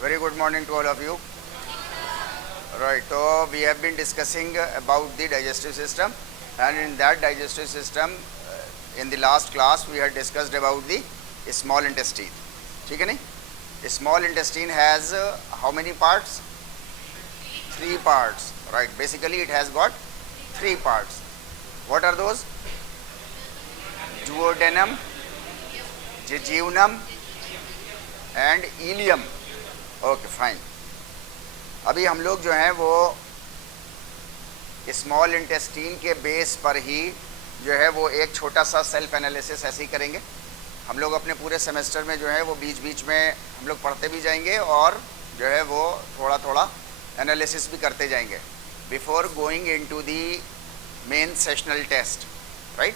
Very good morning to all of you. Right, so we have been discussing about the digestive system, and in that digestive system, in the last class, we had discussed about the small intestine. ठीक है नहीं? Small intestine has how many parts? Three parts. Right, basically it has got three parts. What are those? Duodenum, jejunum, and ileum. Okay, fine. अभी हम लोग जो हैं वो small intestine के बेस पर ही जो है वो एक छोटा सा सेल्फ एनालिसिस ऐसे ही करेंगे. हम लोग अपने पूरे सेमेस्टर में जो है वो बीच बीच में हम लोग पढ़ते भी जाएंगे और जो है वो थोड़ा थोड़ा एनालिसिस भी करते जाएंगे before going into the main sessional test. Right,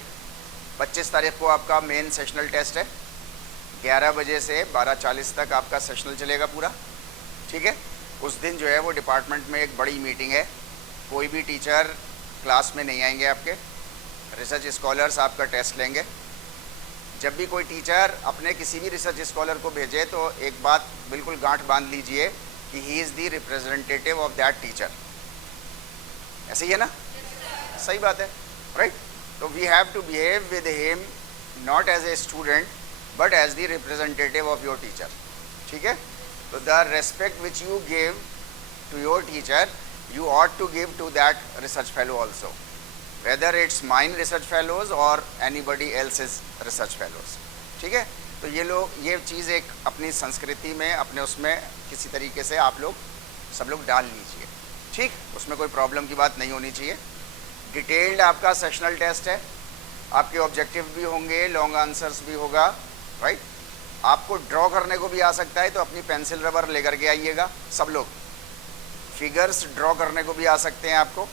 25 तारीख को आपका मेन सेशनल टेस्ट है. 11 बजे से 12:40 तक आपका सेशनल चलेगा पूरा. ठीक है, उस दिन जो है वो डिपार्टमेंट में एक बड़ी मीटिंग है. कोई भी टीचर क्लास में नहीं आएंगे आपके. रिसर्च स्कॉलर्स आपका टेस्ट लेंगे. जब भी कोई टीचर अपने किसी भी रिसर्च स्कॉलर को भेजे तो एक बात बिल्कुल गांठ बांध लीजिए कि he is the representative of that teacher. ऐसे ही है ना? सही बात है. राइट, तो we have to behave with him not as a student but as the representative of your teacher. ठीक है, so the respect which you give to your teacher you ought to give to that research fellow also, whether it's mine research fellows or anybody else's research fellows. ठीक है, तो ये लोग ये चीज़ एक अपनी संस्कृति में अपने उसमें किसी तरीके से आप लोग सब लोग डाल लीजिए. ठीक, उसमें कोई प्रॉब्लम की बात नहीं होनी चाहिए. डिटेल्ड आपका सेशनल टेस्ट है. आपके ऑब्जेक्टिव भी होंगे, लॉन्ग आंसर्स भी होगा. राइट, आपको ड्रॉ करने को भी आ सकता है तो अपनी पेंसिल रबर लेकर के आइएगा. सब लोग फिगर्स ड्रॉ करने को भी आ सकते हैं आपको.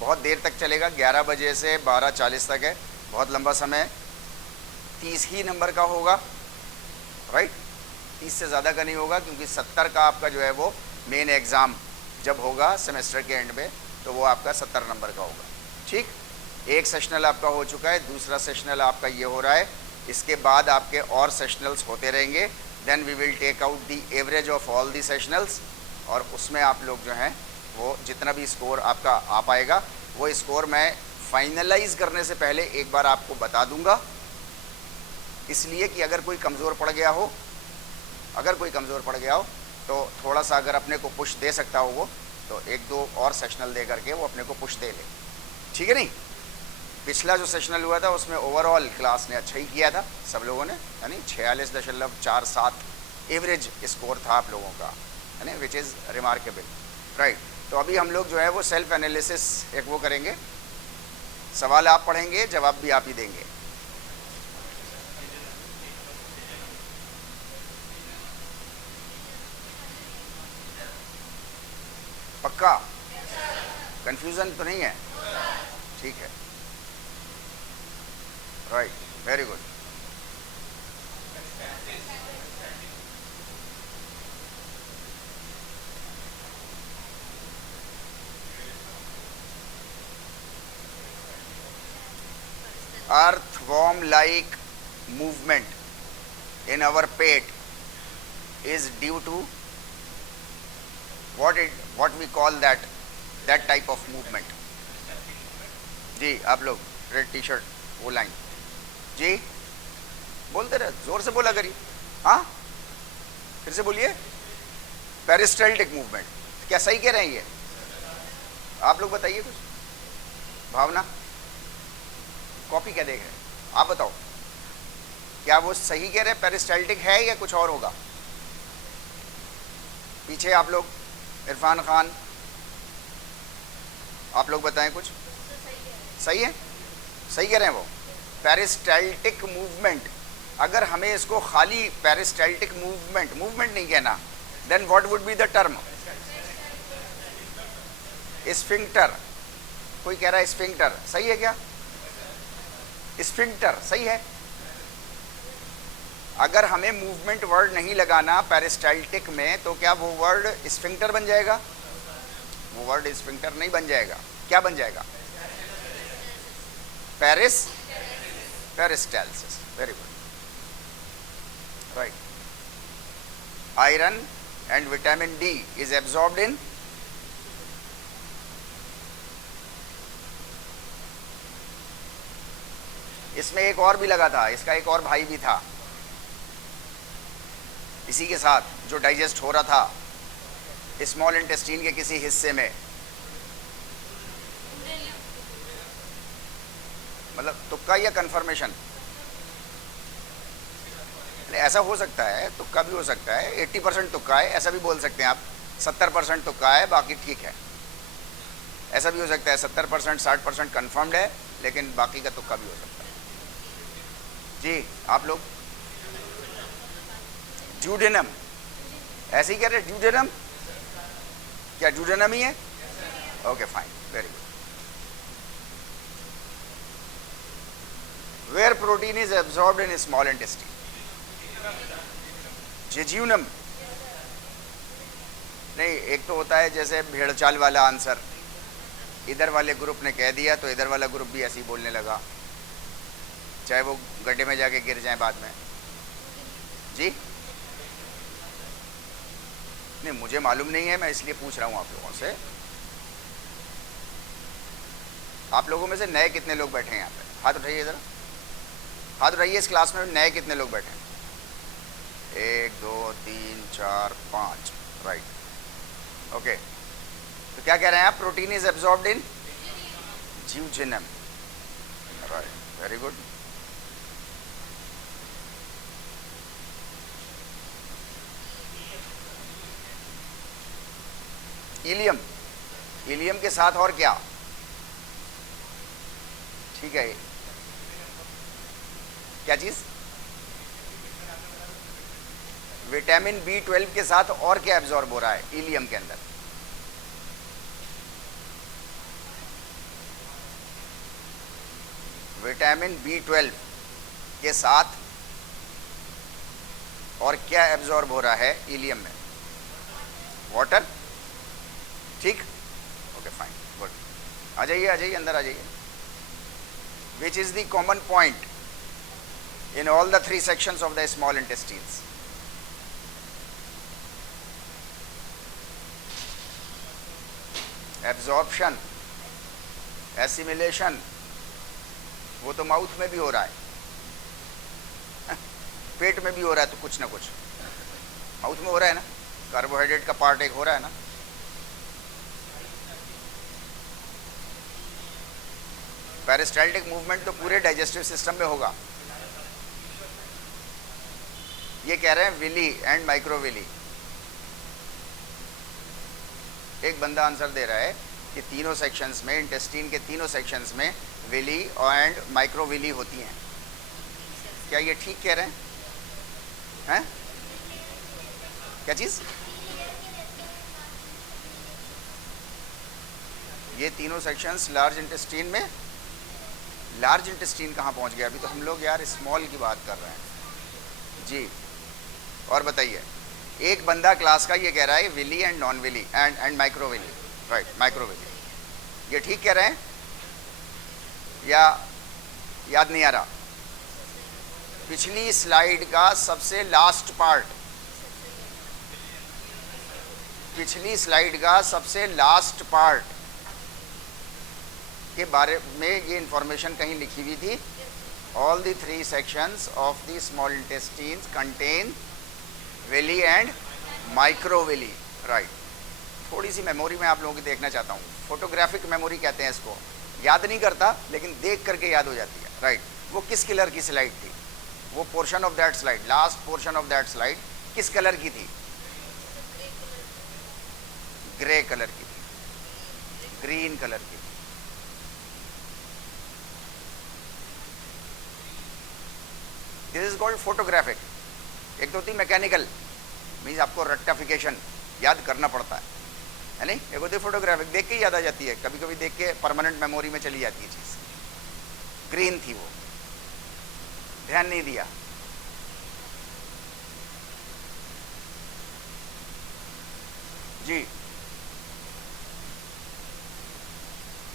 बहुत देर तक चलेगा, 11 बजे से 12:40 तक है, बहुत लंबा समय है. 30 ही नंबर का होगा. राइट, 30 से ज़्यादा का नहीं होगा क्योंकि 70 का आपका जो है वो मेन एग्ज़ाम जब होगा सेमेस्टर के एंड में तो वो आपका 70 नंबर का होगा. ठीक, एक सेशनल आपका हो चुका है, दूसरा सेशनल आपका ये हो रहा है. इसके बाद आपके और सेशनल्स होते रहेंगे. Then we will take out the average of all the sessionals और उसमें आप लोग जो हैं वो जितना भी स्कोर आपका आ पाएगा वो स्कोर मैं फाइनलाइज करने से पहले एक बार आपको बता दूंगा. इसलिए कि अगर कोई कमज़ोर पड़ गया हो तो थोड़ा सा अगर अपने को पुश दे सकता हो वो तो 1-2 और सेशनल दे करके वो अपने को पुश दे ले. ठीक है नहीं? पिछला जो सेशनल हुआ था उसमें ओवरऑल क्लास ने अच्छा ही किया था सब लोगों ने, यानी 46.47 एवरेज स्कोर था आप लोगों का, है ना, विच इज़ रिमार्केबल. राइट, तो अभी हम लोग जो है वो सेल्फ एनालिसिस एक वो करेंगे. सवाल आप पढ़ेंगे, जवाब भी आप ही देंगे. पक्का? कंफ्यूजन तो नहीं है? ठीक है. Right, very good. Earthworm like movement in our pet is due to what we call that type of movement. जी, आप लोग रेड टी शर्ट वो लाइन जी बोलते रहे, जोर से बोला करिए. हाँ, फिर से बोलिए. Peristaltic movement. क्या सही कह रहे हैं ये? आप लोग बताइए कुछ. भावना, कॉपी क्या देख रहे हैं? आप बताओ, क्या वो सही कह रहे हैं? पेरिस्टाल्टिक है या कुछ और होगा? पीछे आप लोग, इरफान खान, आप लोग बताएं कुछ. सही है? सही कह रहे हैं वो. पेरिस्टाल्टिक मूवमेंट, अगर हमें इसको खाली पेरिस्टाल्टिक मूवमेंट नहीं कहना, then what would be the term? Sphincter. कोई कह रहा है स्फिंक्टर. सही है क्या? स्फिंक्टर सही है. अगर हमें मूवमेंट वर्ड नहीं लगाना पेरिस्टाल्टिक में तो क्या वो वर्ड स्फिंक्टर बन जाएगा? वो वर्ड स्फिंक्टर नहीं बन जाएगा. क्या बन जाएगा? Peristalsis. Very good. Right, iron and vitamin D is absorbed in इसमें एक और भी लगा था, इसका एक और भाई भी था इसी के साथ, जो डाइजेस्ट हो रहा था स्मॉल इंटेस्टाइन के किसी हिस्से में, मतलब तुक्का या कंफर्मेशन, ऐसा हो सकता है, तुक्का भी हो सकता है, 80% तुक्का है ऐसा भी बोल सकते हैं आप, 70% तुक्का है बाकी ठीक है, ऐसा भी हो सकता है 70% 60% कंफर्म्ड है लेकिन बाकी का तुक्का भी हो सकता है। जी आप लोग ड्यूडेनम ऐसे ही कह रहे हैं, ड्यूडेनम क्या ड्यूडेनम ही है? Okay fine, very good. Where protein is absorbed in small intestine? Jejunum नहीं, एक तो होता है जैसे भेड़चाल वाला आंसर, इधर वाले ग्रुप ने कह दिया तो इधर वाला ग्रुप भी ऐसे ही बोलने लगा, चाहे वो गड्ढे में जाके गिर जाए बाद में। जी नहीं, मुझे मालूम नहीं है, मैं इसलिए पूछ रहा हूं आप लोगों से। आप लोगों में से नए कितने लोग बैठे हैं यहाँ पे? हाथ उठाइए जरा, हाथ उठाइए। इस क्लास में नए कितने लोग बैठे हैं? 1 2 3 4 5, राइट, ओके। तो क्या कह रहे हैं आप? Protein is absorbed in duodenum, right, very good. Ileum, ileum के साथ और क्या? ठीक है, क्या चीज? विटामिन B12 के साथ और क्या एब्जॉर्ब हो रहा है इलियम के अंदर? विटामिन B12 के साथ और क्या एब्जॉर्ब हो रहा है इलियम में? वाटर, ठीक, ओके फाइन, गुड। आ जाइए आ जाइए, अंदर आ जाइए। Which is the common point in all the 3 sections of the small intestines? Absorption, assimilation, वो तो माउथ में भी हो रहा है, पेट में भी हो रहा है, तो कुछ ना कुछ माउथ में हो रहा है ना, कार्बोहाइड्रेट का पार्ट एक हो रहा है ना। पेरिस्टाल्टिक मूवमेंट तो पूरे डाइजेस्टिव सिस्टम में होगा। ये कह रहे हैं विली एंड माइक्रोविली। एक बंदा आंसर दे रहा है कि तीनों सेक्शंस में, इंटेस्टाइन के तीनों सेक्शंस में विली एंड माइक्रोविली होती हैं। क्या ये ठीक कह रहे हैं? क्या चीज? ये तीनों सेक्शंस लार्ज इंटेस्टाइन में। लार्ज इंटेस्टाइन कहाँ पहुंच गया? अभी तो हम लोग यार स्मॉल की बात कर रहे हैं जी। और बताइए, एक बंदा क्लास का ये कह रहा है villi and non villi and microvilli, right, microvilli. ये ठीक कह रहे हैं या याद नहीं आ रहा? पिछली स्लाइड का सबसे लास्ट पार्ट, पिछली स्लाइड का सबसे लास्ट पार्ट के बारे में ये इंफॉर्मेशन कहीं लिखी हुई थी। All the 3 sections of the small intestines contain villi and microvilli, right. थोड़ी सी मेमोरी में आप लोगों की देखना चाहता हूँ, फोटोग्राफिक मेमोरी कहते हैं इसको। याद नहीं करता लेकिन देख करके याद हो जाती है, राइट। वो किस कलर की स्लाइड थी? वो portion of that slide, last portion of that slide किस कलर की थी? ग्रे कलर की थी, ग्रीन कलर की थी। This is called photographic. एक तो होती मैकेनिकल, मीन्स आपको रेक्टिफिकेशन याद करना पड़ता है नहीं? एक होती फोटोग्राफिक, देख के याद आ जाती है, कभी कभी देख के परमानेंट मेमोरी में चली जाती है चीज। ग्रीन थी वो, ध्यान नहीं दिया। जी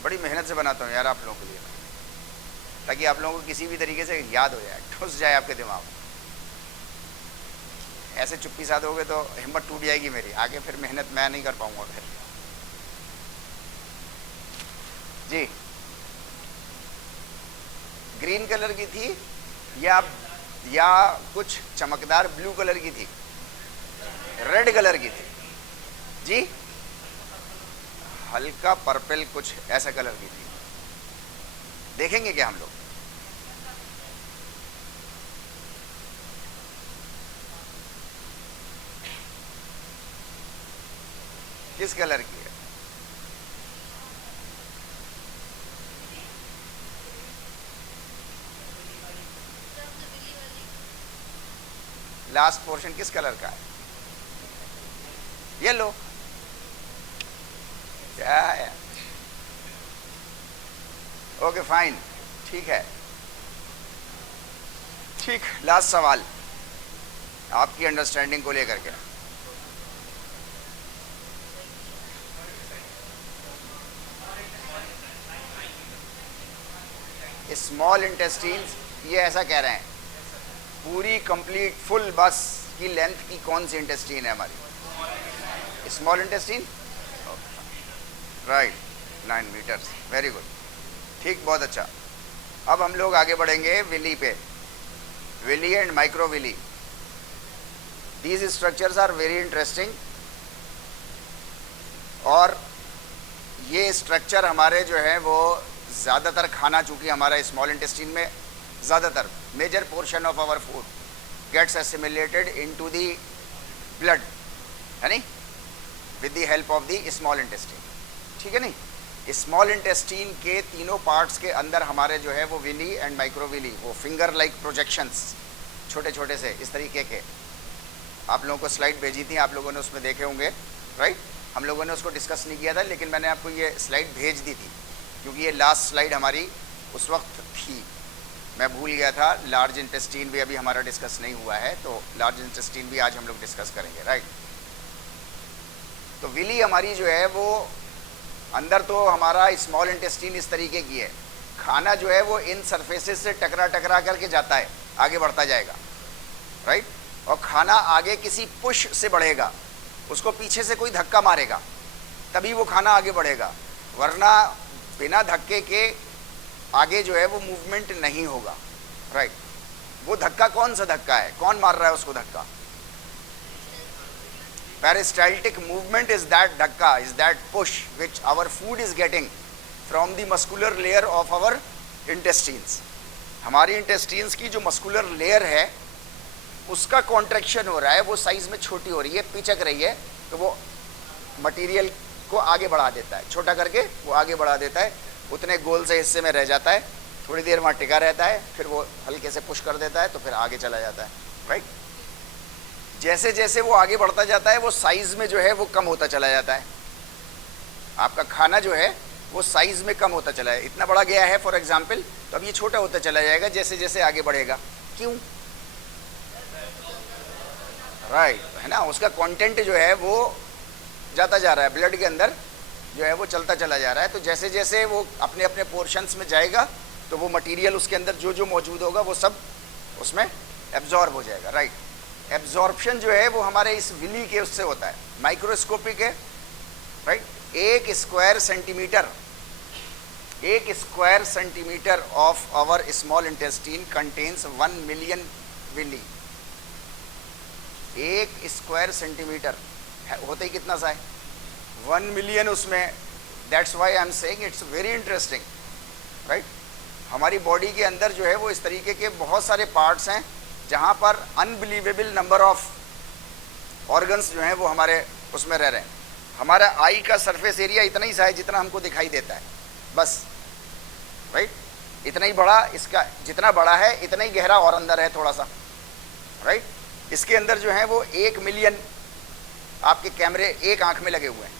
बड़ी मेहनत से बनाता हूँ यार आप लोगों के लिए, ताकि आप लोगों को किसी भी तरीके से याद हो जाए, ठुस जाए आपके दिमाग में। ऐसे चुप्पी साध होगे तो हिम्मत टूट जाएगी मेरी, आगे फिर मेहनत मैं नहीं कर पाऊंगा फिर। जी, ग्रीन कलर की थी या कुछ चमकदार ब्लू कलर की थी, रेड कलर की थी? जी, हल्का पर्पल कुछ ऐसा कलर की थी। देखेंगे क्या हम लोग? किस कलर की है? लास्ट पोर्शन किस कलर का है? येलो। क्या है? ओके फाइन, ठीक है। ठीक, लास्ट सवाल आपकी अंडरस्टैंडिंग को लेकर के। स्मॉल इंटेस्टीन, ये ऐसा कह रहे हैं पूरी कंप्लीट फुल बस की लेंथ की कौन सी इंटेस्टीन है हमारी? Small intestine, right, 9 metre, very good, ठीक, बहुत अच्छा। अब हम लोग आगे बढ़ेंगे विली पे, villi and micro villi. These structures are very interesting, और ये स्ट्रक्चर हमारे जो है वो ज़्यादातर खाना, चूँकि हमारा स्मॉल इंटेस्टीन में ज़्यादातर major portion of our food gets assimilated into the blood, है नहीं, with the help of the small intestine, ठीक है नहीं। स्मॉल इंटेस्टीन के तीनों पार्ट्स के अंदर हमारे जो है वो विली एंड माइक्रोविली, वो फिंगर लाइक प्रोजेक्शंस, छोटे छोटे से इस तरीके के, आप लोगों को स्लाइड भेजी थी, आप लोगों ने उसमें देखे होंगे, राइट। हम लोगों ने उसको डिस्कस नहीं किया था, लेकिन मैंने आपको ये स्लाइड भेज दी थी, क्योंकि ये लास्ट स्लाइड हमारी उस वक्त थी, मैं भूल गया था। लार्ज इंटेस्टीन भी अभी हमारा डिस्कस नहीं हुआ है, तो लार्ज इंटेस्टीन भी आज हम लोग डिस्कस करेंगे, राइट। तो विली हमारी जो है वो अंदर, तो हमारा स्मॉल इंटेस्टीन इस तरीके की है, खाना जो है वो इन सरफेसेस से टकरा टकरा करके जाता है, आगे बढ़ता जाएगा, राइट। और खाना आगे किसी पुश से बढ़ेगा, उसको पीछे से कोई धक्का मारेगा तभी वो खाना आगे बढ़ेगा, वरना बिना धक्के के आगे जो है वो मूवमेंट नहीं होगा, राइट। वो धक्का कौन सा धक्का है, कौन मार रहा है उसको धक्का? Peristaltic movement is that dhakka, is that push which our food is getting from the muscular layer of our intestines. हमारी intestines की जो muscular layer है उसका contraction हो रहा है, वो साइज में छोटी हो रही है, पिचक रही है, तो वो मटेरियल को आगे बढ़ा देता है, छोटा करके वो आगे बढ़ा देता है, उतने गोल से हिस्से में रह जाता है, थोड़ी देर वहाँ टिका रहता है, फिर वो हल्के से पुश कर देता है, तो फिर आगे चला जाता है, राइट। जैसे जैसे वो आगे बढ़ता जाता है वो साइज में जो है वो कम होता चला जाता है, आपका खाना जो है वो साइज में कम होता चला है, इतना बड़ा गया है फॉर एग्जांपल, तो अब ये छोटा होता चला जाएगा जैसे जैसे आगे बढ़ेगा। क्यों? राइट, है ना, उसका कंटेंट जो है वो जाता जा रहा है, ब्लड के अंदर जो है वो चलता चला जा रहा है, तो जैसे जैसे वो अपने अपने पोर्शंस में जाएगा तो वो मटेरियल उसके अंदर जो जो मौजूद होगा वो सब उसमें एब्जॉर्ब हो जाएगा, राइट। एब्जॉर्प्शन जो है वो हमारे इस विली के उससे होता है, माइक्रोस्कोपिक है, राइट। एक square centimetre of our small intestine contains 1 million villi. एक स्क्वायर सेंटीमीटर होता ही कितना सा है? 1 मिलियन उसमें। That's why I am saying it's very interesting, right. हमारी बॉडी के अंदर जो है वो इस तरीके के बहुत सारे पार्ट्स हैं जहाँ पर अनबिलीवेबल नंबर ऑफ ऑर्गन्स जो हैं वो हमारे उसमें रह रहे हैं। हमारा आई का सरफेस एरिया इतना ही सा है जितना हमको दिखाई देता है, बस, राइट। इतना ही बड़ा, इसका जितना बड़ा है इतना ही गहरा और अंदर है थोड़ा सा, राइट। इसके अंदर जो है वो 1 मिलियन आपके कैमरे एक आंख में लगे हुए हैं,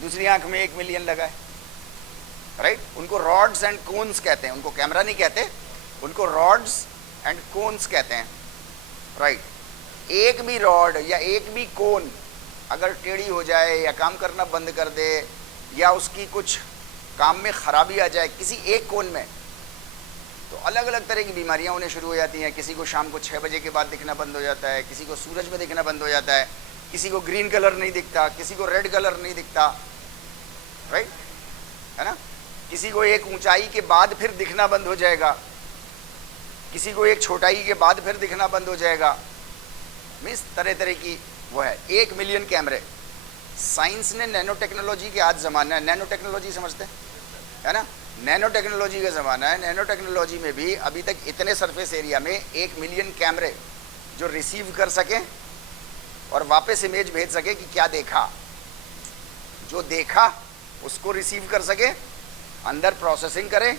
दूसरी आंख में 1 मिलियन लगा है, राइट। उनको रॉड्स एंड कोन्स कहते हैं, उनको कैमरा नहीं कहते, उनको रॉड्स एंड कोन्स कहते हैं, राइट। एक भी रॉड या एक भी कोन अगर टेढ़ी हो जाए या काम करना बंद कर दे या उसकी कुछ काम में खराबी आ जाए किसी एक कोन में, तो अलग अलग तरह की बीमारियां होने शुरू हो जाती हैं। किसी को शाम को 6 बजे के बाद दिखना बंद हो जाता है, किसी को सूरज में दिखना बंद हो जाता है, किसी को ग्रीन कलर नहीं दिखता, किसी को रेड कलर नहीं दिखता, राइट, है ना। किसी को एक ऊंचाई के बाद फिर दिखना बंद हो जाएगा, किसी को एक छोटाई के बाद फिर दिखना बंद हो जाएगा। मीन्स तरह तरह की वो है। 1 मिलियन कैमरे। साइंस ने नैनो टेक्नोलॉजी के आज ज़माना है, नैनो टेक्नोलॉजी समझते हैं, है ना, नैनो टेक्नोलॉजी का ज़माना है। नैनो टेक्नोलॉजी में भी अभी तक इतने सरफेस एरिया में 1 मिलियन कैमरे जो रिसीव कर सकें और वापस इमेज भेज सके कि क्या देखा, जो देखा उसको रिसीव कर सके, अंदर प्रोसेसिंग करे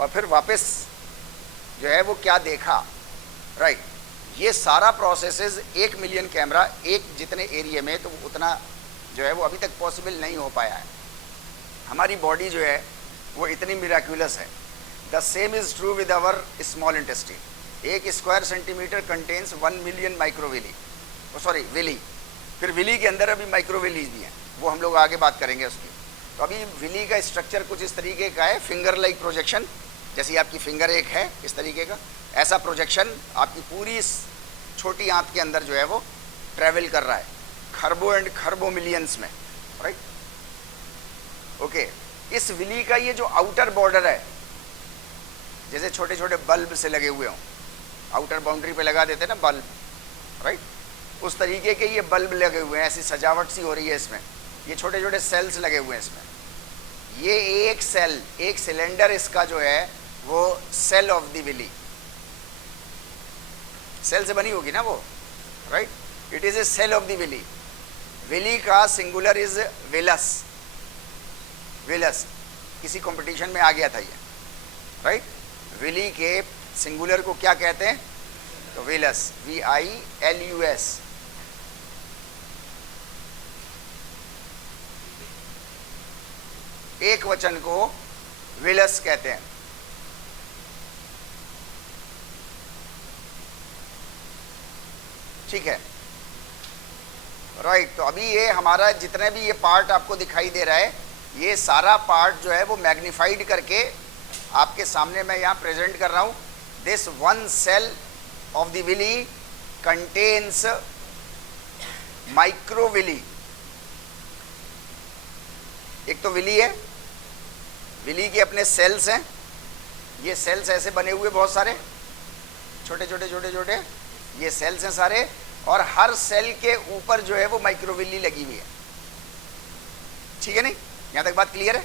और फिर वापस जो है वो क्या देखा, राइट। ये सारा प्रोसेसेस 1 मिलियन कैमरा एक जितने एरिया में, तो उतना जो है वो अभी तक पॉसिबल नहीं हो पाया है। हमारी बॉडी जो है वो इतनी मिराक्यूलस है। The same is true with our small intestine. 1 square centimetre contains 1 million microvilli, sorry villi. फिर विली के अंदर अभी माइक्रोविलीज भी हैं, वो हम लोग आगे बात करेंगे उसकी। तो अभी विली का स्ट्रक्चर कुछ इस तरीके का है, फिंगर लाइक प्रोजेक्शन, जैसे आपकी फिंगर एक है इस तरीके का, ऐसा प्रोजेक्शन आपकी पूरी छोटी आंत के अंदर जो है वो ट्रैवल कर रहा है, खरबों एंड खरबों मिलियंस में, राइट, ओके। इस विली का ये जो आउटर बॉर्डर है, जैसे छोटे छोटे बल्ब से लगे हुए हों, आउटर बाउंड्री पे लगा देते हैं ना बल्ब, राइट, उस तरीके के ये बल्ब लगे हुए हैं, ऐसी सजावट सी हो रही है इसमें, ये छोटे छोटे सेल्स लगे हुए हैं इसमें। ये एक सेल, एक सिलेंडर इसका जो है वो cell of the villi, cell से बनी होगी ना वो, right, it is a cell of the villi. Villi का सिंगुलर इज विलस, विलस, किसी कंपटीशन में आ गया था ये, राइट। विली के सिंगुलर को क्या कहते हैं, तो विलस, VILUS। एक वचन को विलस कहते हैं। ठीक है, राइट। तो अभी ये हमारा जितने भी ये पार्ट आपको दिखाई दे रहा है, ये सारा पार्ट जो है वो मैग्नीफाइड करके आपके सामने मैं यहाँ प्रेजेंट कर रहा हूँ। This one cell of the villi contains microvilli. एक तो विली है, विली के अपने सेल्स हैं, ये सेल्स ऐसे बने हुए बहुत सारे छोटे छोटे छोटे छोटे ये सेल्स हैं सारे, और हर सेल के ऊपर जो है वो माइक्रोविली लगी हुई है। ठीक है, नहीं, यहां तक बात क्लियर है?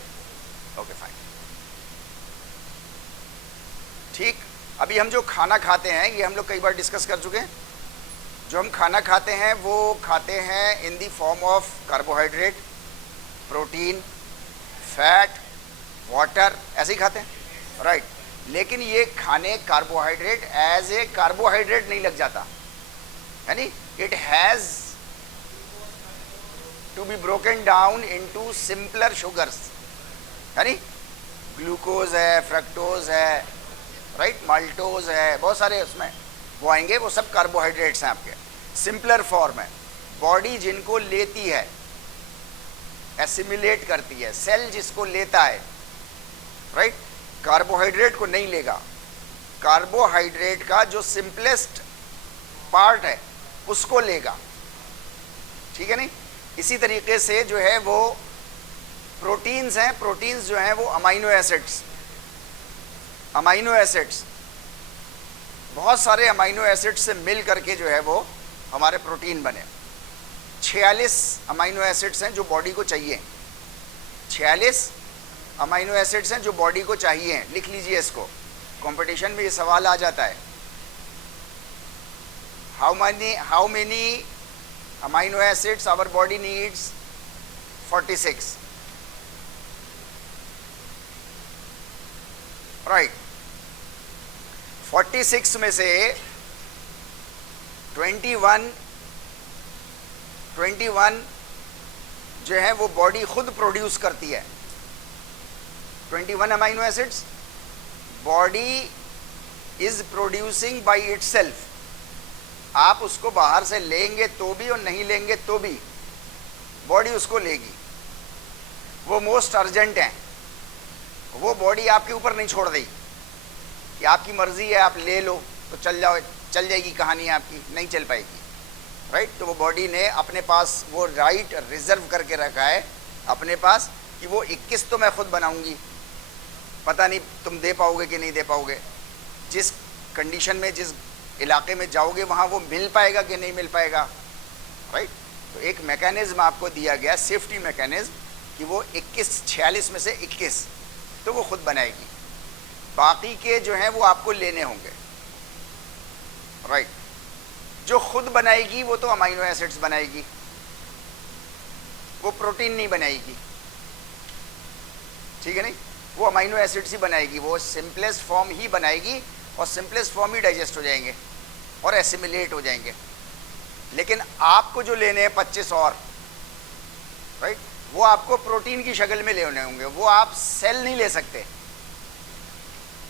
Okay fine. ठीक, अभी हम जो खाना खाते हैं ये हम लोग कई बार डिस्कस कर चुके हैं। जो हम खाना खाते हैं वो खाते हैं in the form of carbohydrate, protein, fat, water, ऐसे ही खाते हैं, राइट। लेकिन ये खाने कार्बोहाइड्रेट एज ए कार्बोहाइड्रेट नहीं लग जाता, यानी it has to be broken down into simpler sugars, यानी ग्लूकोज है, फ्रक्टोज है, राइट, माल्टोज है, बहुत सारे उसमें वो आएंगे, वो सब कार्बोहाइड्रेट्स हैं आपके, सिंपलर फॉर्म है। बॉडी जिनको लेती है, एसिमिलेट करती है, सेल जिसको लेता है, राइट, कार्बोहाइड्रेट को नहीं लेगा। कार्बोहाइड्रेट का जो सिंपलेस्ट पार्ट है उसको लेगा। ठीक है, नहीं। इसी तरीके से जो है वो प्रोटीन्स हैं, प्रोटीन्स जो हैं वो अमाइनो एसिड्स, अमाइनो एसिड्स, बहुत सारे अमाइनो एसिड्स से मिल करके जो है वो हमारे प्रोटीन बने। 46 अमाइनो एसिड्स हैं जो बॉडी को चाहिए, 46 अमाइनो एसिड्स हैं जो बॉडी को चाहिए। लिख लीजिए इसको, कंपटीशन में ये सवाल आ जाता है, how many amino acids our body needs? 46, right. 46 में से 21 जो है वो बॉडी खुद प्रोड्यूस करती है। 21 amino acids body is producing by itself. आप उसको बाहर से लेंगे तो भी और नहीं लेंगे तो भी बॉडी उसको लेगी। वो मोस्ट अर्जेंट हैं, वो बॉडी आपके ऊपर नहीं छोड़ देगी। कि आपकी मर्जी है, आप ले लो तो चल जाएगी कहानी आपकी, नहीं चल पाएगी, राइट। तो वो बॉडी ने अपने पास वो राइट रिजर्व करके रखा है अपने पास कि वो 21 तो मैं खुद बनाऊंगी, पता नहीं तुम दे पाओगे कि नहीं दे पाओगे, जिस कंडीशन में जिस इलाके में जाओगे वहाँ वो मिल पाएगा कि नहीं मिल पाएगा, राइट। तो एक मैकेनिज्म आपको दिया गया, सेफ्टी मैकेनिज्म, कि वो 46 में से 21 तो वो खुद बनाएगी, बाकी के जो हैं वो आपको लेने होंगे, राइट। जो खुद बनाएगी वो तो अमाइनो एसिड्स बनाएगी, वो प्रोटीन नहीं बनाएगी, ठीक है नहीं, वो अमाइनो एसिड्स ही बनाएगी, वो सिंपलेस्ट फॉर्म ही बनाएगी और सिंपलेस्ट फॉर्म ही डाइजेस्ट हो जाएंगे और एसिमिलेट हो जाएंगे। लेकिन आपको जो लेने हैं 25 और, राइट, वो आपको प्रोटीन की शक्ल में लेने होंगे, वो आप सेल नहीं ले सकते,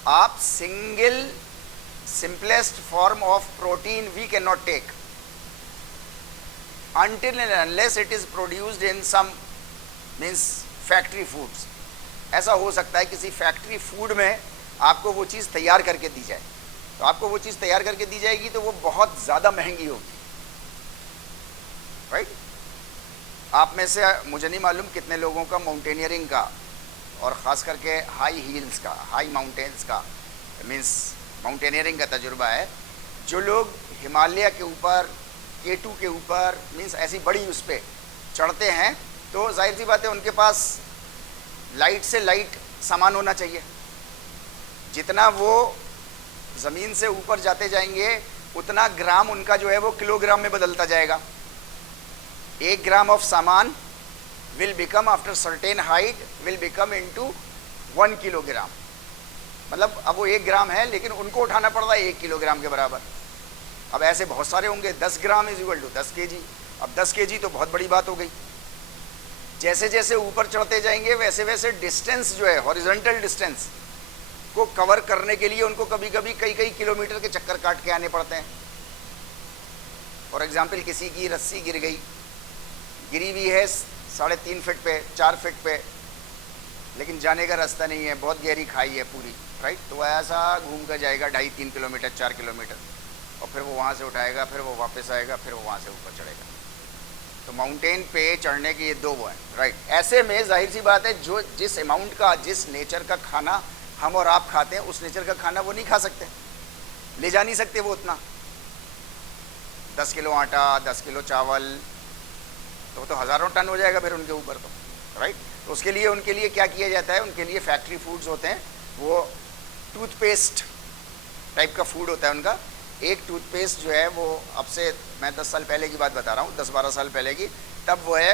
आप single simplest form of protein we cannot take until and unless it is produced in some means factory foods। ऐसा हो सकता है किसी फैक्ट्री फूड में आपको वो चीज़ तैयार करके दी जाए, तो आपको वो चीज़ तैयार करके दी जाएगी तो वो बहुत ज़्यादा महंगी होगी, राइट। आप में से मुझे नहीं मालूम कितने लोगों का माउंटेनियरिंग का और ख़ास करके हाई हील्स का, हाई माउंटेन्स का मीन्स माउंटेनियरिंग का तजुर्बा है। जो लोग हिमालय के ऊपर, K2 के ऊपर मीन्स ऐसी बड़ी उस पर चढ़ते हैं, तो जाहिर सी बात है उनके पास लाइट से लाइट सामान होना चाहिए। जितना वो ज़मीन से ऊपर जाते जाएंगे उतना ग्राम उनका जो है वो किलोग्राम में बदलता जाएगा। 1 ग्राम ऑफ सामान will become after certain height will become into 1 kilogram, मतलब अब वो 1 ग्राम है लेकिन उनको उठाना पड़ रहा है 1 किलोग्राम के बराबर। अब ऐसे बहुत सारे होंगे, 10 gram is equal to 10 kg। अब 10 kg तो बहुत बड़ी बात हो गई। जैसे जैसे ऊपर चढ़ते जाएंगे वैसे वैसे डिस्टेंस जो है, हॉरिजॉन्टल डिस्टेंस को कवर करने के लिए उनको कभी कभी कई कई किलोमीटर के चक्कर काट के आने पड़ते हैं। फॉर एग्जाम्पल किसी की रस्सी गिरी हुई है 3.5 फीट पे, 4 फीट पे, लेकिन जाने का रास्ता नहीं है, बहुत गहरी खाई है पूरी, राइट। तो वह ऐसा घूम कर जाएगा 2.5-3 किलोमीटर, 4 किलोमीटर, और फिर वो वहाँ से उठाएगा, फिर वो वापस आएगा, फिर वो वहाँ से ऊपर चढ़ेगा। तो माउंटेन पे चढ़ने के ये 2 वो हैं, राइट। ऐसे में जाहिर सी बात है जो जिस अमाउंट का, जिस नेचर का खाना हम और आप खाते हैं उस नेचर का खाना वो नहीं खा सकते, ले जा नहीं सकते वो उतना। 10 किलो आटा, 10 किलो चावल, तो हज़ारों टन हो जाएगा फिर उनके ऊपर, तो राइट। तो उसके लिए उनके लिए क्या किया जाता है, उनके लिए फैक्ट्री फूड्स होते हैं, वो टूथपेस्ट टाइप का फूड होता है उनका। एक टूथपेस्ट जो है वो, अब से मैं 10 साल पहले की बात बता रहा हूँ, 10-12 साल पहले की, तब वो है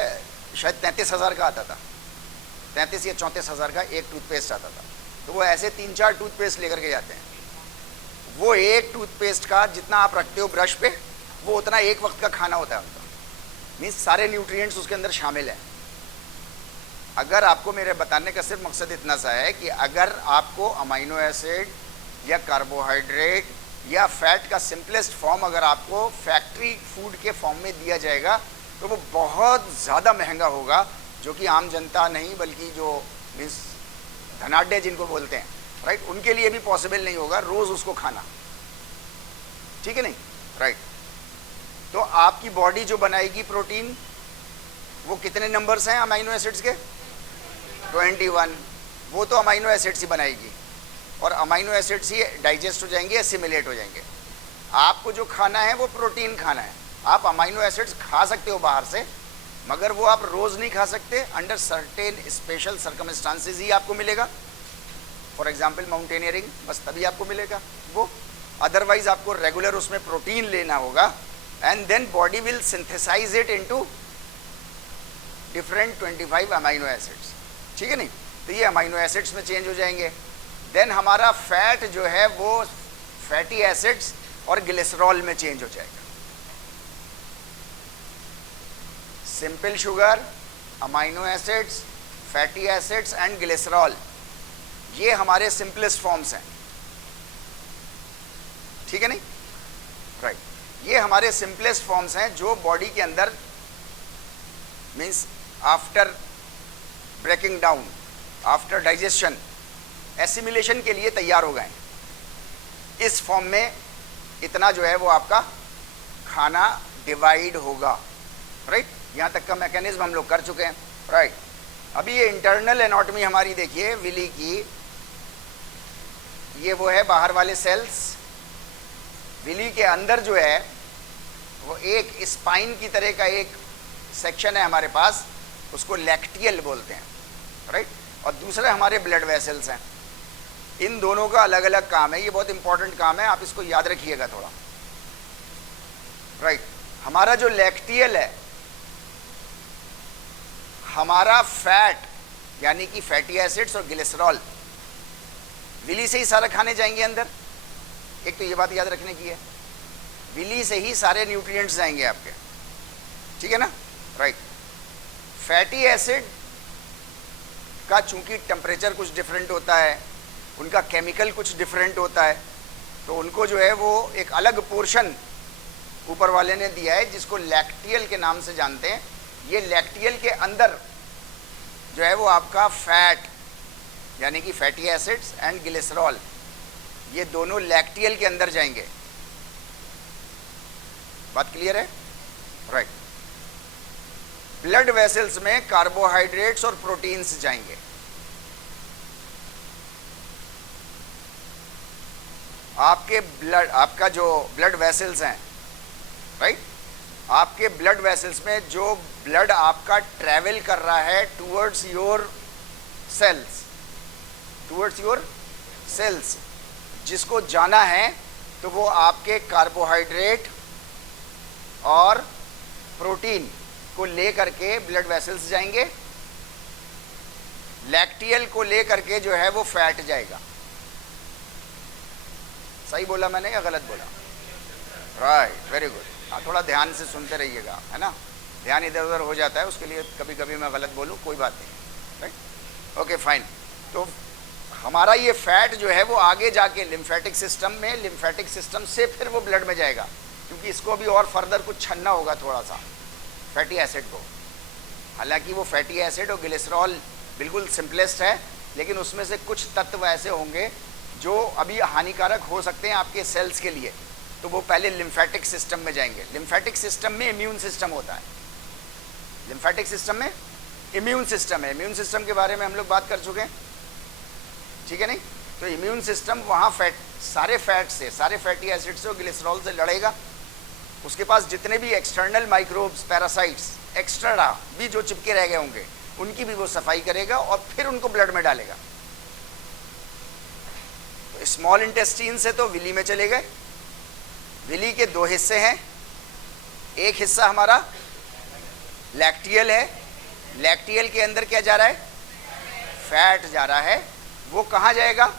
शायद 33,000 का आता था, 33 या 34,000 का एक टूथपेस्ट आता था। तो वो ऐसे 3-4 टूथपेस्ट लेकर के जाते हैं। वो एक टूथपेस्ट का जितना आप रखते हो ब्रश पे, वो उतना एक वक्त का खाना होता है उनका, मीन्स सारे न्यूट्रिएंट्स उसके अंदर शामिल हैं। अगर आपको मेरे बताने का सिर्फ मकसद इतना सा है कि अगर आपको अमाइनो एसिड या कार्बोहाइड्रेट या फैट का सिंपलेस्ट फॉर्म अगर आपको फैक्ट्री फूड के फॉर्म में दिया जाएगा तो वो बहुत ज़्यादा महंगा होगा, जो कि आम जनता नहीं बल्कि जो मीन्स धनाढ्य जिनको बोलते हैं, राइट, उनके लिए भी पॉसिबल नहीं होगा रोज़ उसको खाना, ठीक है नहीं, राइट। तो आपकी बॉडी जो बनाएगी प्रोटीन, वो कितने नंबर्स हैं अमाइनो एसिड्स के? 21। वो तो अमाइनो एसिड्स ही बनाएगी और अमाइनो एसिड्स ही डाइजेस्ट हो जाएंगे, एसिमिलेट हो जाएंगे। आपको जो खाना है वो प्रोटीन खाना है। आप अमाइनो एसिड्स खा सकते हो बाहर से, मगर वो आप रोज़ नहीं खा सकते, अंडर सर्टेन स्पेशल सर्कमस्टांसेस ही आपको मिलेगा। फॉर एग्जांपल माउंटेनियरिंग, बस तभी आपको मिलेगा वो, अदरवाइज आपको रेगुलर उसमें प्रोटीन लेना होगा and then body will synthesize it into different 25 amino acids, ठीक है नहीं। तो ये अमाइनो एसिड्स में चेंज हो जाएंगे। देन हमारा फैट जो है वो फैटी एसिड्स और ग्लिसरॉल में चेंज हो जाएगा। Simple sugar, amino acids, fatty acids and glycerol, ये हमारे सिंपलेस्ट फॉर्म्स हैं, ठीक है नहीं, राइट। ये हमारे सिंपलेस्ट फॉर्म्स हैं जो बॉडी के अंदर means after breaking down, after digestion, assimilation के लिए तैयार हो गए। इस फॉर्म में इतना जो है वो आपका खाना डिवाइड होगा, राइट। यहाँ तक का मैकेनिज्म हम लोग कर चुके हैं, राइट। अभी ये इंटरनल एनाटॉमी हमारी देखिए विली की, ये वो है बाहर वाले सेल्स। विली के अंदर जो है वो एक स्पाइन की तरह का एक सेक्शन है हमारे पास, उसको लैक्टियल बोलते हैं, राइट। और दूसरे हमारे ब्लड वेसल्स हैं। इन दोनों का अलग अलग काम है, ये बहुत इंपॉर्टेंट काम है, आप इसको याद रखिएगा थोड़ा, राइट। हमारा जो लैक्टियल है, हमारा फैट यानी कि फैटी एसिड्स और ग्लिसरॉल विली से ही सारे खाने जाएंगे अंदर। एक तो ये बात याद रखने की है, विली से ही सारे न्यूट्रिएंट्स जाएंगे आपके, ठीक है ना, राइट। फैटी एसिड का चूंकि टेम्परेचर कुछ डिफरेंट होता है, उनका केमिकल कुछ डिफरेंट होता है, तो उनको जो है वो एक अलग पोर्शन ऊपर वाले ने दिया है जिसको लैक्टियल के नाम से जानते हैं। ये लैक्टियल के अंदर जो है वो आपका फैट यानी कि फैटी एसिड्स एंड ग्लिसरॉल, ये दोनों लैक्टियल के अंदर जाएंगे। बात क्लियर है, राइट। ब्लड वेसल्स में कार्बोहाइड्रेट्स और प्रोटीन्स जाएंगे। आपके ब्लड, आपका जो ब्लड वेसल्स हैं, राइट, आपके ब्लड वेसल्स में जो ब्लड आपका ट्रैवल कर रहा है towards your cells, towards your cells, जिसको जाना है तो वो आपके कार्बोहाइड्रेट और प्रोटीन को ले करके ब्लड वेसल्स जाएंगे, लैक्टियल को ले करके जो है वो फैट जाएगा। सही बोला मैंने या गलत बोला? Right, very good. हाँ, थोड़ा ध्यान से सुनते रहिएगा, है ना, ध्यान इधर उधर हो जाता है, उसके लिए कभी कभी मैं गलत बोलूँ, कोई बात नहीं, राइट, ओके फाइन। तो हमारा ये फैट जो है वो आगे जाके लिम्फेटिक सिस्टम में, लिम्फेटिक सिस्टम से फिर वो ब्लड में जाएगा, क्योंकि इसको भी और फर्दर कुछ छनना होगा थोड़ा सा फैटी एसिड को। हालांकि वो फैटी एसिड और ग्लिसरॉल बिल्कुल सिंपलेस्ट है, लेकिन उसमें से कुछ तत्व ऐसे होंगे जो अभी हानिकारक हो सकते हैं आपके सेल्स के लिए, तो वो पहले लिम्फेटिक सिस्टम में जाएंगे। लिम्फेटिक सिस्टम में इम्यून सिस्टम होता है, लिम्फेटिक सिस्टम में इम्यून सिस्टम है। इम्यून सिस्टम के बारे में हम लोग बात कर चुके हैं, ठीक है नहीं। तो इम्यून सिस्टम वहाँ सारे फैट से, सारे फैटी एसिड से और ग्लिसरॉल से लड़ेगा। उसके पास जितने भी एक्सटर्नल माइक्रोब्स, पैरासाइट्स एक्स्ट्रा भी जो चिपके रह गए होंगे, उनकी भी वो सफाई करेगा और फिर उनको ब्लड में डालेगा। तो स्मॉल इंटेस्टीन से तो विली में चले गए। विली के दो हिस्से हैं, एक हिस्सा हमारा लैक्टियल है, लैक्टियल के अंदर क्या जा रहा है? फैट जा रहा है। वो कहाँ जाएगा?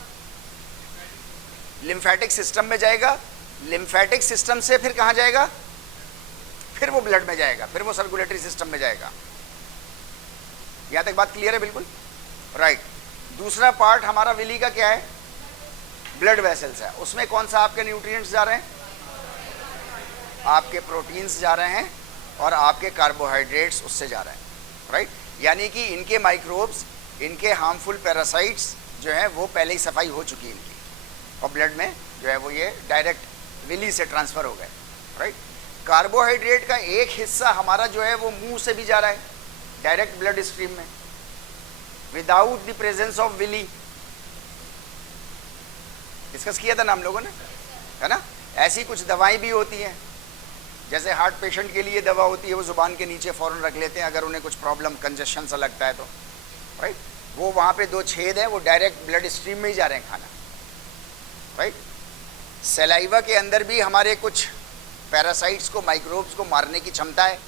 लिम्फेटिक सिस्टम में जाएगा। लिम्फेटिक सिस्टम से फिर कहाँ जाएगा? फिर वो ब्लड में जाएगा, फिर वो सर्कुलेटरी सिस्टम में जाएगा। यहां तक बात क्लियर है? बिल्कुल राइट। दूसरा पार्ट हमारा विली का क्या है? ब्लड वेसल्स है। उसमें कौन सा आपके न्यूट्रिएंट्स जा रहे हैं? आपके प्रोटीन्स जा रहे हैं और आपके कार्बोहाइड्रेट्स उससे जा रहे हैं, राइट। यानी कि इनके माइक्रोब्स, इनके हार्मफुल पैरासाइट्स जो हैं वो पहले ही सफाई हो चुकी है इनकी, और ब्लड में जो है वो ये डायरेक्ट विली से ट्रांसफर हो गए, राइट। कार्बोहाइड्रेट का एक हिस्सा हमारा जो है वो मुंह से भी जा रहा है डायरेक्ट ब्लड स्ट्रीम में, without the presence of villi. Discuss किया था ना हम लोगों ने, है ना। ऐसी कुछ दवाएं भी होती हैं, जैसे हार्ट पेशेंट के लिए दवा होती है, वो जुबान के नीचे फ़ौरन रख लेते हैं अगर उन्हें कुछ प्रॉब्लम, कंजेशन सा लगता है तो, राइट। वो वहाँ पे दो छेद हैं, वो डायरेक्ट ब्लड स्ट्रीम में ही जा रहे हैं खाना, राइट। सलाइवा के अंदर भी हमारे कुछ पैरासाइट्स को, माइक्रोब्स को मारने की क्षमता है,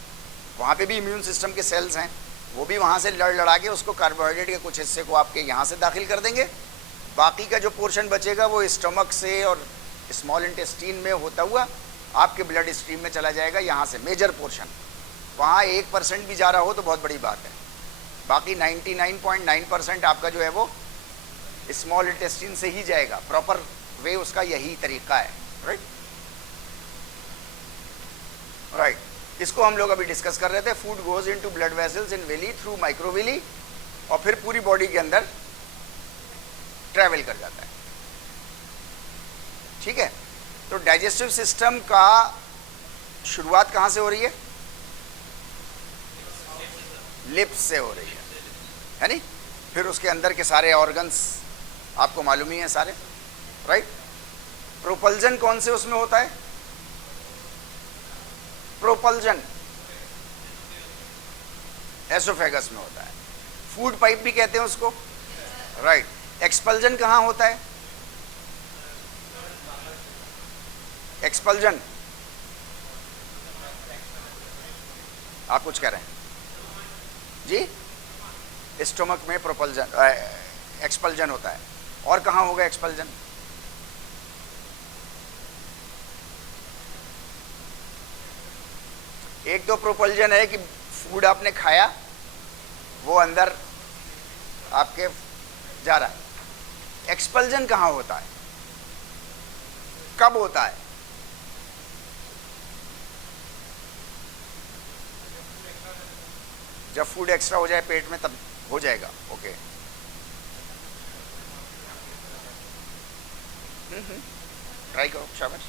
वहाँ पे भी इम्यून सिस्टम के सेल्स हैं, वो भी वहाँ से लड़ लड़ा के उसको कार्बोहाइड्रेट के कुछ हिस्से को आपके यहाँ से दाखिल कर देंगे। बाकी का जो पोर्शन बचेगा वो स्टमक से और स्मॉल इंटेस्टीन में होता हुआ आपके ब्लड स्ट्रीम में चला जाएगा, यहाँ से मेजर पोर्शन। वहाँ 1% भी जा रहा हो तो बहुत बड़ी बात है, बाकी 99.9% आपका जो है वो स्मॉल इंटेस्टीन से ही जाएगा। प्रॉपर वे उसका यही तरीका है, राइट राइट। इसको हम लोग अभी डिस्कस कर रहे थे। Food goes into blood vessels in villi through microvilli, और फिर पूरी बॉडी के अंदर ट्रैवल कर जाता है। ठीक है। तो डाइजेस्टिव सिस्टम का शुरुआत कहाँ से हो रही है? लिप्स से हो रही है नहीं? फिर उसके अंदर के सारे ऑर्गन्स आपको मालूम ही है सारे, राइट। प्रोपल्जन कौन से उसमें होता है? प्रोपल्जन एसोफेगस में होता है। फूड पाइप भी कहते हैं उसको, राइट। एक्सपल्जन कहाँ होता है? एक्सपल्जन, आप कुछ कह रहे हैं जी? स्टोमक में प्रोपल्जन एक्सपल्जन होता है। और कहाँ होगा एक्सपल्जन? एक तो प्रोपल्जन है कि फूड आपने खाया, वो अंदर आपके जा रहा है। एक्सपल्जन कहाँ होता है? कब होता है? जब फूड एक्स्ट्रा हो जाए पेट में तब हो जाएगा। ओके, ट्राई करो, शाबाश।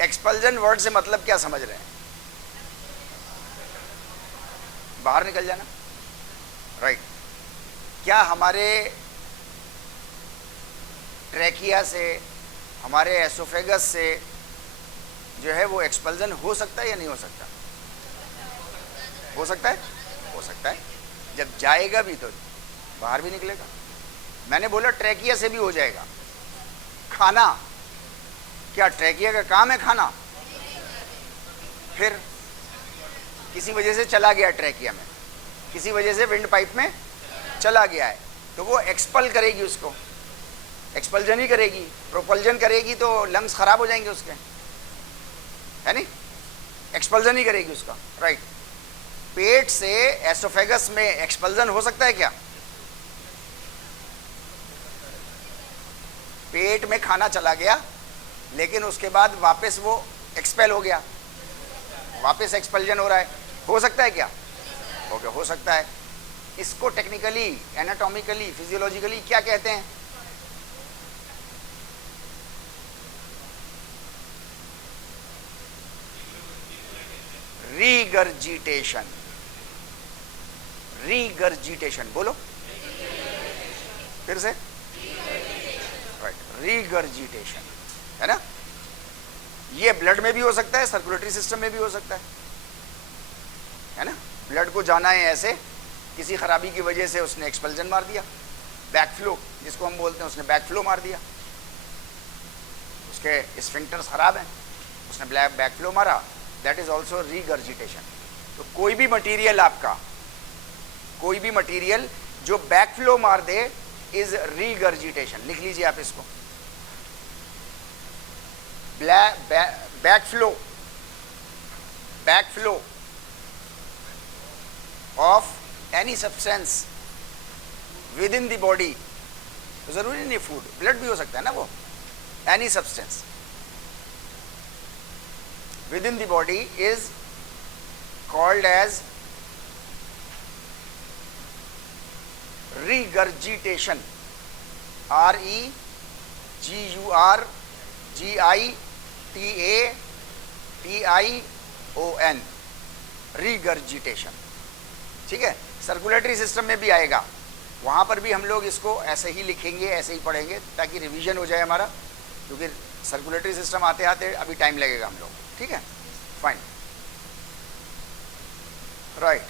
एक्सपल्जन वर्ड से मतलब क्या समझ रहे हैं? बाहर निकल जाना, राइट। क्या हमारे ट्रैकिया से, हमारे एसोफेगस से जो है वो एक्सपल्जन हो सकता है या नहीं हो सकता? हो सकता है, हो सकता है। जब जाएगा भी तो बाहर भी निकलेगा। मैंने बोला ट्रैकिया से भी हो जाएगा। खाना, क्या ट्रैकिया का काम है खाना? फिर किसी वजह से चला गया ट्रैकिया में, किसी वजह से विंड पाइप में चला गया है, तो वो एक्सपल करेगी उसको, एक्सपल्जन ही करेगी। प्रोपल्जन करेगी तो लंग्स खराब हो जाएंगे उसके, है नहीं? एक्सपल्जन ही करेगी उसका, राइट। पेट से एसोफेगस में एक्सपल्जन हो सकता है क्या? पेट में खाना चला गया लेकिन उसके बाद वापस वो एक्सपेल हो गया, वापस एक्सपल्जन हो रहा है, हो सकता है क्या? ओके, हो सकता है। इसको टेक्निकली, एनाटॉमिकली, फिजियोलॉजिकली क्या कहते हैं? रीगर्जिटेशन। रीगर्जिटेशन बोलो फिर से, राइट, रीगर्जिटेशन, है ना? ये ब्लड में भी हो सकता है, सर्कुलेटरी सिस्टम में भी हो सकता है ना? ब्लड को जाना है ऐसे, किसी खराबी की वजह से उसने एक्सपल्जन मार दिया, बैकफ्लो जिसको हम बोलते हैं, उसने बैकफ्लो मार दिया, उसके स्फिंक्टर्स खराब हैं, उसने बैकफ्लो मारा, दैट इज ऑल्सो रीगर्जिटेशन। तो कोई भी मटीरियल आपका, कोई भी मटीरियल जो बैकफ्लो मार दे इज रीगर्जिटेशन। लिख लीजिए आप इसको, backflow, backflow of any substance with in the body, तो जरूरी नहीं फूड, ब्लड भी हो सकता है ना, वो any substance within the body is called as regurgitation. regurgitation, regurgitation, ठीक है? सर्कुलेटरी सिस्टम में भी आएगा, वहां पर भी हम लोग इसको ऐसे ही लिखेंगे, ऐसे ही पढ़ेंगे ताकि रिवीजन हो जाए हमारा, क्योंकि सर्कुलेटरी सिस्टम आते आते अभी टाइम लगेगा हम लोग, ठीक है? Fine, right.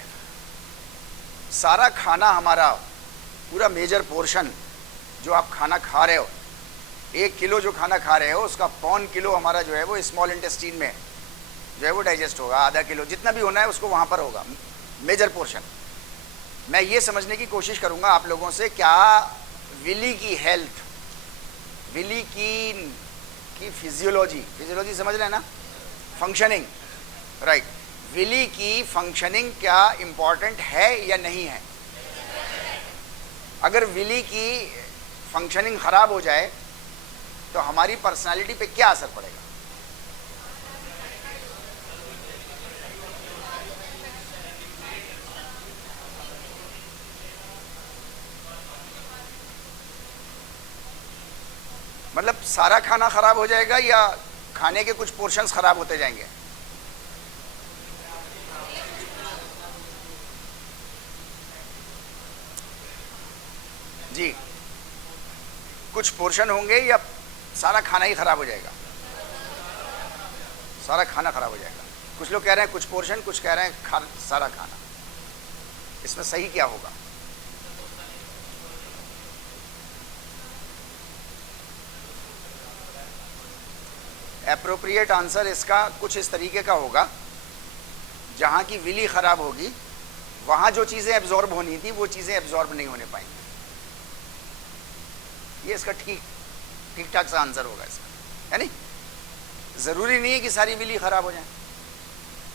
सारा खाना हमारा, पूरा मेजर पोर्शन जो आप खाना खा रहे हो, 1 किलो जो खाना खा रहे हो उसका 1.25 किलो हमारा जो है वो स्मॉल इंटेस्टीन में जो है वो डाइजेस्ट होगा, आधा किलो जितना भी होना है उसको वहाँ पर होगा, मेजर पोर्शन। मैं ये समझने की कोशिश करूँगा आप लोगों से, क्या विली की हेल्थ, विली की फिजियोलॉजी, फिजियोलॉजी समझ रहे हैं ना, फंक्शनिंग, राइट, विली की फंक्शनिंग क्या इम्पॉर्टेंट है या नहीं है? अगर विली की फंक्शनिंग खराब हो जाए तो हमारी पर्सनालिटी पे क्या असर पड़ेगा? मतलब सारा खाना खराब हो जाएगा या खाने के कुछ पोर्शंस खराब होते जाएंगे? जी, कुछ पोर्शन होंगे या सारा खाना ही खराब हो जाएगा? सारा खाना खराब हो जाएगा। कुछ लोग कह रहे हैं कुछ पोर्शन, कुछ कह रहे हैं सारा खाना। इसमें सही क्या होगा? एप्रोप्रिएट आंसर इसका कुछ इस तरीके का होगा, जहां की विली खराब होगी वहां जो चीजें एब्जॉर्ब होनी थी वो चीजें एब्जॉर्ब नहीं होने पाएंगी। ये इसका ठीक ठाक सा आंसर होगा इसका, है नहीं? जरूरी नहीं है कि सारी विली खराब हो जाए।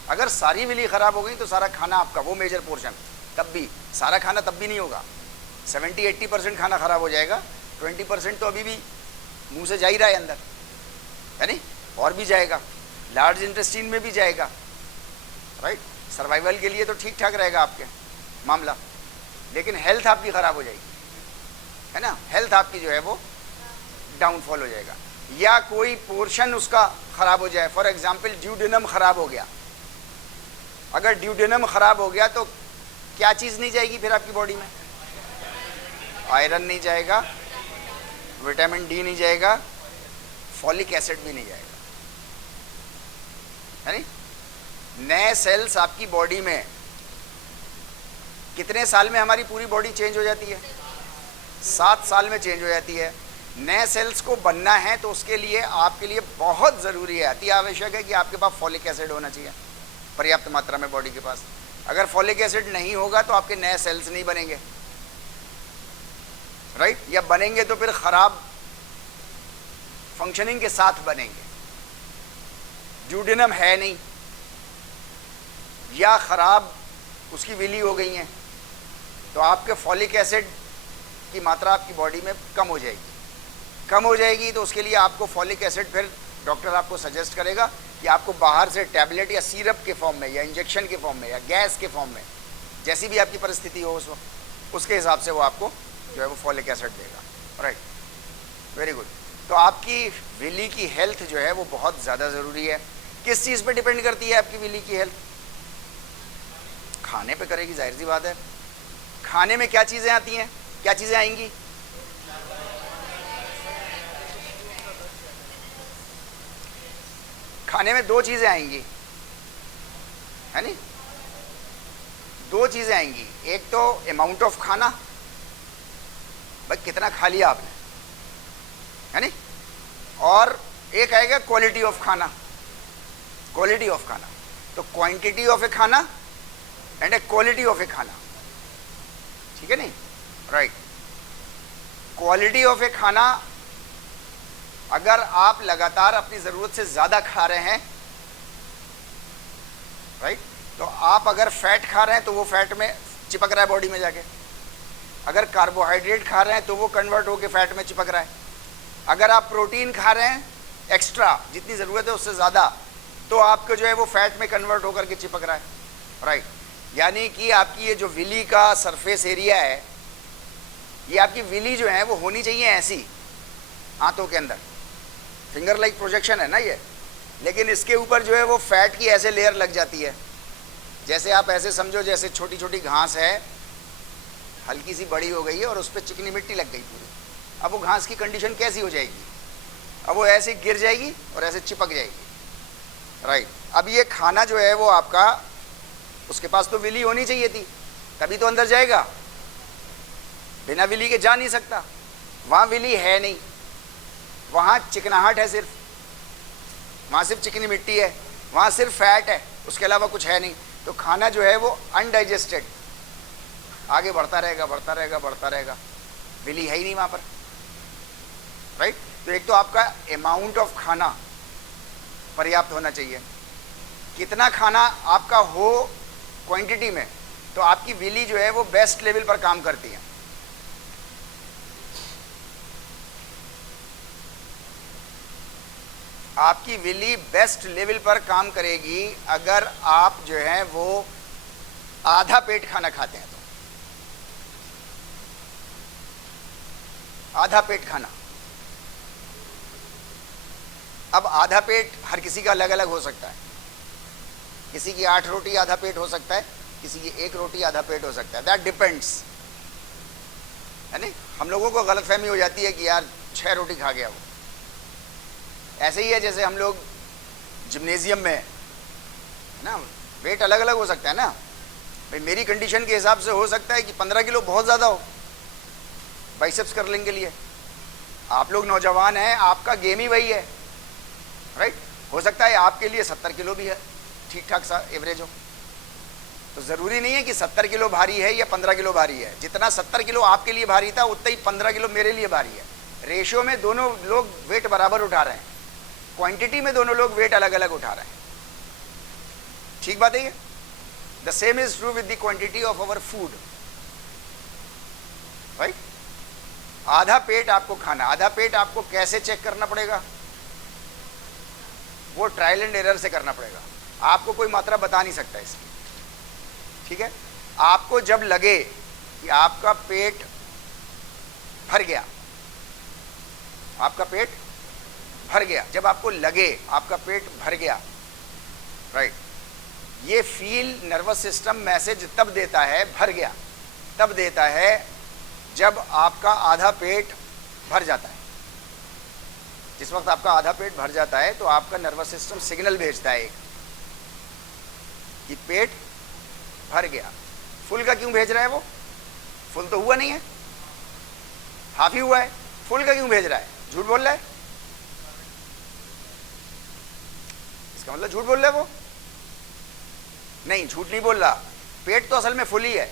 अगर सारी विली खराब हो गई तो सारा खाना आपका, वो मेजर पोर्शन, तब भी सारा खाना तब भी नहीं होगा। 70-80% खाना खराब हो जाएगा, 20% तो अभी भी मुंह से जा ही रहा है अंदर, है नहीं? और भी जाएगा, लार्ज इंटेस्टाइन में भी जाएगा, राइट? सर्वाइवल के लिए तो ठीक ठाक रहेगा आपके मामला, लेकिन हेल्थ आपकी खराब हो जाएगी, है ना? हेल्थ आपकी जो है वो डाउनफॉल हो जाएगा, या कोई पोर्शन उसका खराब हो जाए। फॉर एग्जाम्पल ड्यूडेनम खराब हो गया। अगर ड्यूडेनम खराब हो गया तो क्या चीज नहीं जाएगी फिर आपकी बॉडी में? आयरन नहीं जाएगा, विटामिन डी नहीं जाएगा, फॉलिक एसिड भी नहीं जाएगा, है नहीं? नए सेल्स आपकी बॉडी में, कितने साल में हमारी पूरी बॉडी चेंज हो जाती है? 7 साल में चेंज हो जाती है। नए सेल्स को बनना है तो उसके लिए आपके लिए बहुत ज़रूरी है, अति आवश्यक है कि आपके पास फॉलिक एसिड होना चाहिए पर्याप्त मात्रा में बॉडी के पास। अगर फॉलिक एसिड नहीं होगा तो आपके नए सेल्स नहीं बनेंगे, राइट? या बनेंगे तो फिर खराब फंक्शनिंग के साथ बनेंगे। ड्यूडेनम है नहीं या खराब उसकी विली हो गई है तो आपके फॉलिक एसिड की मात्रा आपकी बॉडी में कम हो जाएगी। कम हो जाएगी तो उसके लिए आपको फॉलिक एसिड, फिर डॉक्टर आपको सजेस्ट करेगा कि आपको बाहर से टैबलेट या सिरप के फॉर्म में या इंजेक्शन के फॉर्म में या गैस के फॉर्म में, जैसी भी आपकी परिस्थिति हो उस वक्त, उसके हिसाब से वो आपको जो है वो फॉलिक एसिड देगा, राइट? Very good. तो आपकी विली की हेल्थ जो है वो बहुत ज़्यादा ज़रूरी है। किस चीज़ पे डिपेंड करती है आपकी विली की हेल्थ? खाने पे करेगी, जाहिर सी बात है। खाने में क्या चीज़ें आती हैं, क्या चीज़ें आएंगी? खाने में 2 चीज़ें आएंगी, है नहीं? 2 चीज़ें आएंगी। एक तो अमाउंट ऑफ खाना, भाई कितना खा लिया आपने, है नहीं? और एक आएगा क्वालिटी ऑफ खाना। क्वालिटी ऑफ खाना, तो क्वांटिटी ऑफ ए खाना एंड ए क्वालिटी ऑफ ए खाना, ठीक है नहीं? राइट। क्वालिटी ऑफ ए खाना, अगर आप लगातार अपनी ज़रूरत से ज़्यादा खा रहे हैं, राइट, तो आप अगर फैट खा रहे हैं तो वो फैट में चिपक रहा है बॉडी में जाके। अगर कार्बोहाइड्रेट खा रहे हैं तो वो कन्वर्ट होकर फैट में चिपक रहा है। अगर आप प्रोटीन खा रहे हैं एक्स्ट्रा, जितनी ज़रूरत है उससे ज़्यादा, तो आपको जो है वो फैट में कन्वर्ट होकर के चिपक रहा है, राइट। यानी कि आपकी ये जो विली का सरफेस एरिया है, ये आपकी विली जो है वो होनी चाहिए ऐसी हाथों के अंदर, फिंगर लाइक प्रोजेक्शन है ना ये, लेकिन इसके ऊपर जो है वो फैट की ऐसे लेयर लग जाती है। जैसे आप ऐसे समझो जैसे छोटी छोटी घास है, हल्की सी बड़ी हो गई है और उस पर चिकनी मिट्टी लग गई पूरी। अब वो घास की कंडीशन कैसी हो जाएगी? अब वो ऐसे गिर जाएगी और ऐसे चिपक जाएगी, राइट। अब ये खाना जो है वो आपका, उसके पास तो विली होनी चाहिए थी, तभी तो अंदर जाएगा। बिना विली के जा नहीं सकता। वहाँ विली है नहीं, वहाँ चिकनाहट है सिर्फ, वहाँ सिर्फ चिकनी मिट्टी है, वहाँ सिर्फ फैट है, उसके अलावा कुछ है नहीं। तो खाना जो है वो अनडाइजेस्टेड आगे बढ़ता रहेगा, बढ़ता रहेगा, बढ़ता रहेगा, विली है ही नहीं वहाँ पर, राइट। तो एक तो आपका अमाउंट ऑफ खाना पर्याप्त होना चाहिए। कितना खाना आपका हो क्वांटिटी में, तो आपकी विली जो है वो बेस्ट लेवल पर काम करती है। आपकी विली बेस्ट लेवल पर काम करेगी अगर आप जो है वो आधा पेट खाना खाते हैं। तो आधा पेट खाना, अब आधा पेट हर किसी का अलग अलग हो सकता है, किसी की 8 रोटी आधा पेट हो सकता है, किसी की 1 रोटी आधा पेट हो सकता है, दैट डिपेंड्स, है नहीं। हम लोगों को गलतफहमी हो जाती है कि यार 6 रोटी खा गया वो। ऐसे ही है जैसे हम लोग जिम्नेजियम में, है ना, वेट अलग अलग हो सकता है ना भाई। मेरी कंडीशन के हिसाब से हो सकता है कि 15 किलो बहुत ज़्यादा हो बाइसेप्स कर्लिंग के लिए। आप लोग नौजवान हैं, आपका गेम ही वही है, राइट। हो सकता है आपके लिए 70 किलो भी है, ठीक ठाक सा एवरेज हो। तो ज़रूरी नहीं है कि 70 किलो भारी है या 15 किलो भारी है। जितना 70 किलो आपके लिए भारी था उतना ही 15 किलो मेरे लिए भारी है। रेशियो में दोनों लोग वेट बराबर उठा रहे हैं, क्वांटिटी में दोनों लोग वेट अलग अलग उठा रहे हैं। ठीक बात है ये। The same is true with the quantity of our food, right. आधा पेट आपको खाना, आधा पेट आपको कैसे चेक करना पड़ेगा? वो ट्रायल एंड एरर से करना पड़ेगा। आपको कोई मात्रा बता नहीं सकता इसकी, ठीक है। आपको जब लगे कि आपका पेट भर गया, आपका पेट भर गया, जब आपको लगे आपका पेट भर गया, राइट, ये फील नर्वस सिस्टम मैसेज तब देता है, भर गया तब देता है जब आपका आधा पेट भर जाता है। जिस वक्त आपका आधा पेट भर जाता है तो आपका नर्वस सिस्टम सिग्नल भेजता है कि पेट भर गया। फुल का क्यों भेज रहा है? वो फुल तो हुआ नहीं है, हाफ ही हुआ है। फुल का क्यों भेज रहा है? झूठ बोल रहा है, इसका मतलब झूठ बोल रहा है वो। नहीं, झूठ नहीं बोल रहा, पेट तो असल में फुल ही है,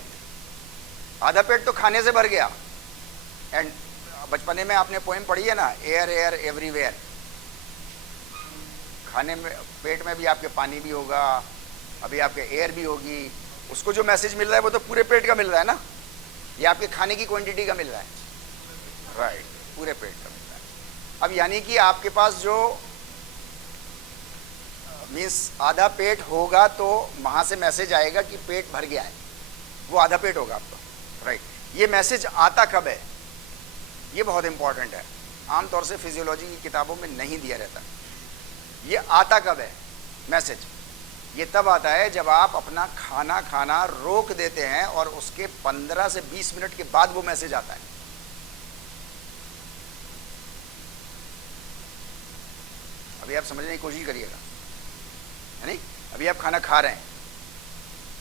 आधा पेट तो खाने से भर गया। एंड बचपने में आपने पोएम पढ़ी है ना, एयर एयर एवरीवेयर। खाने में, पेट में भी आपके पानी भी होगा, अभी आपके एयर भी होगी। उसको जो मैसेज मिल रहा है वो तो पूरे पेट का मिल रहा है ना, ये आपके खाने की क्वांटिटी का मिल रहा है, राइट, पूरे पेट का मिल रहा है। अब यानी कि आपके पास जो मीन्स आधा पेट होगा तो वहाँ से मैसेज आएगा कि पेट भर गया है, वो आधा पेट होगा आपका, राइट। ये मैसेज आता कब है? ये बहुत इंपॉर्टेंट है, आमतौर से फिजियोलॉजी की किताबों में नहीं दिया रहता। ये आता कब है मैसेज? ये तब आता है जब आप अपना खाना खाना रोक देते हैं और उसके 15 से 20 मिनट के बाद वो मैसेज आता है। अभी आप समझने की कोशिश करिएगा, है नहीं। अभी आप खाना खा रहे हैं,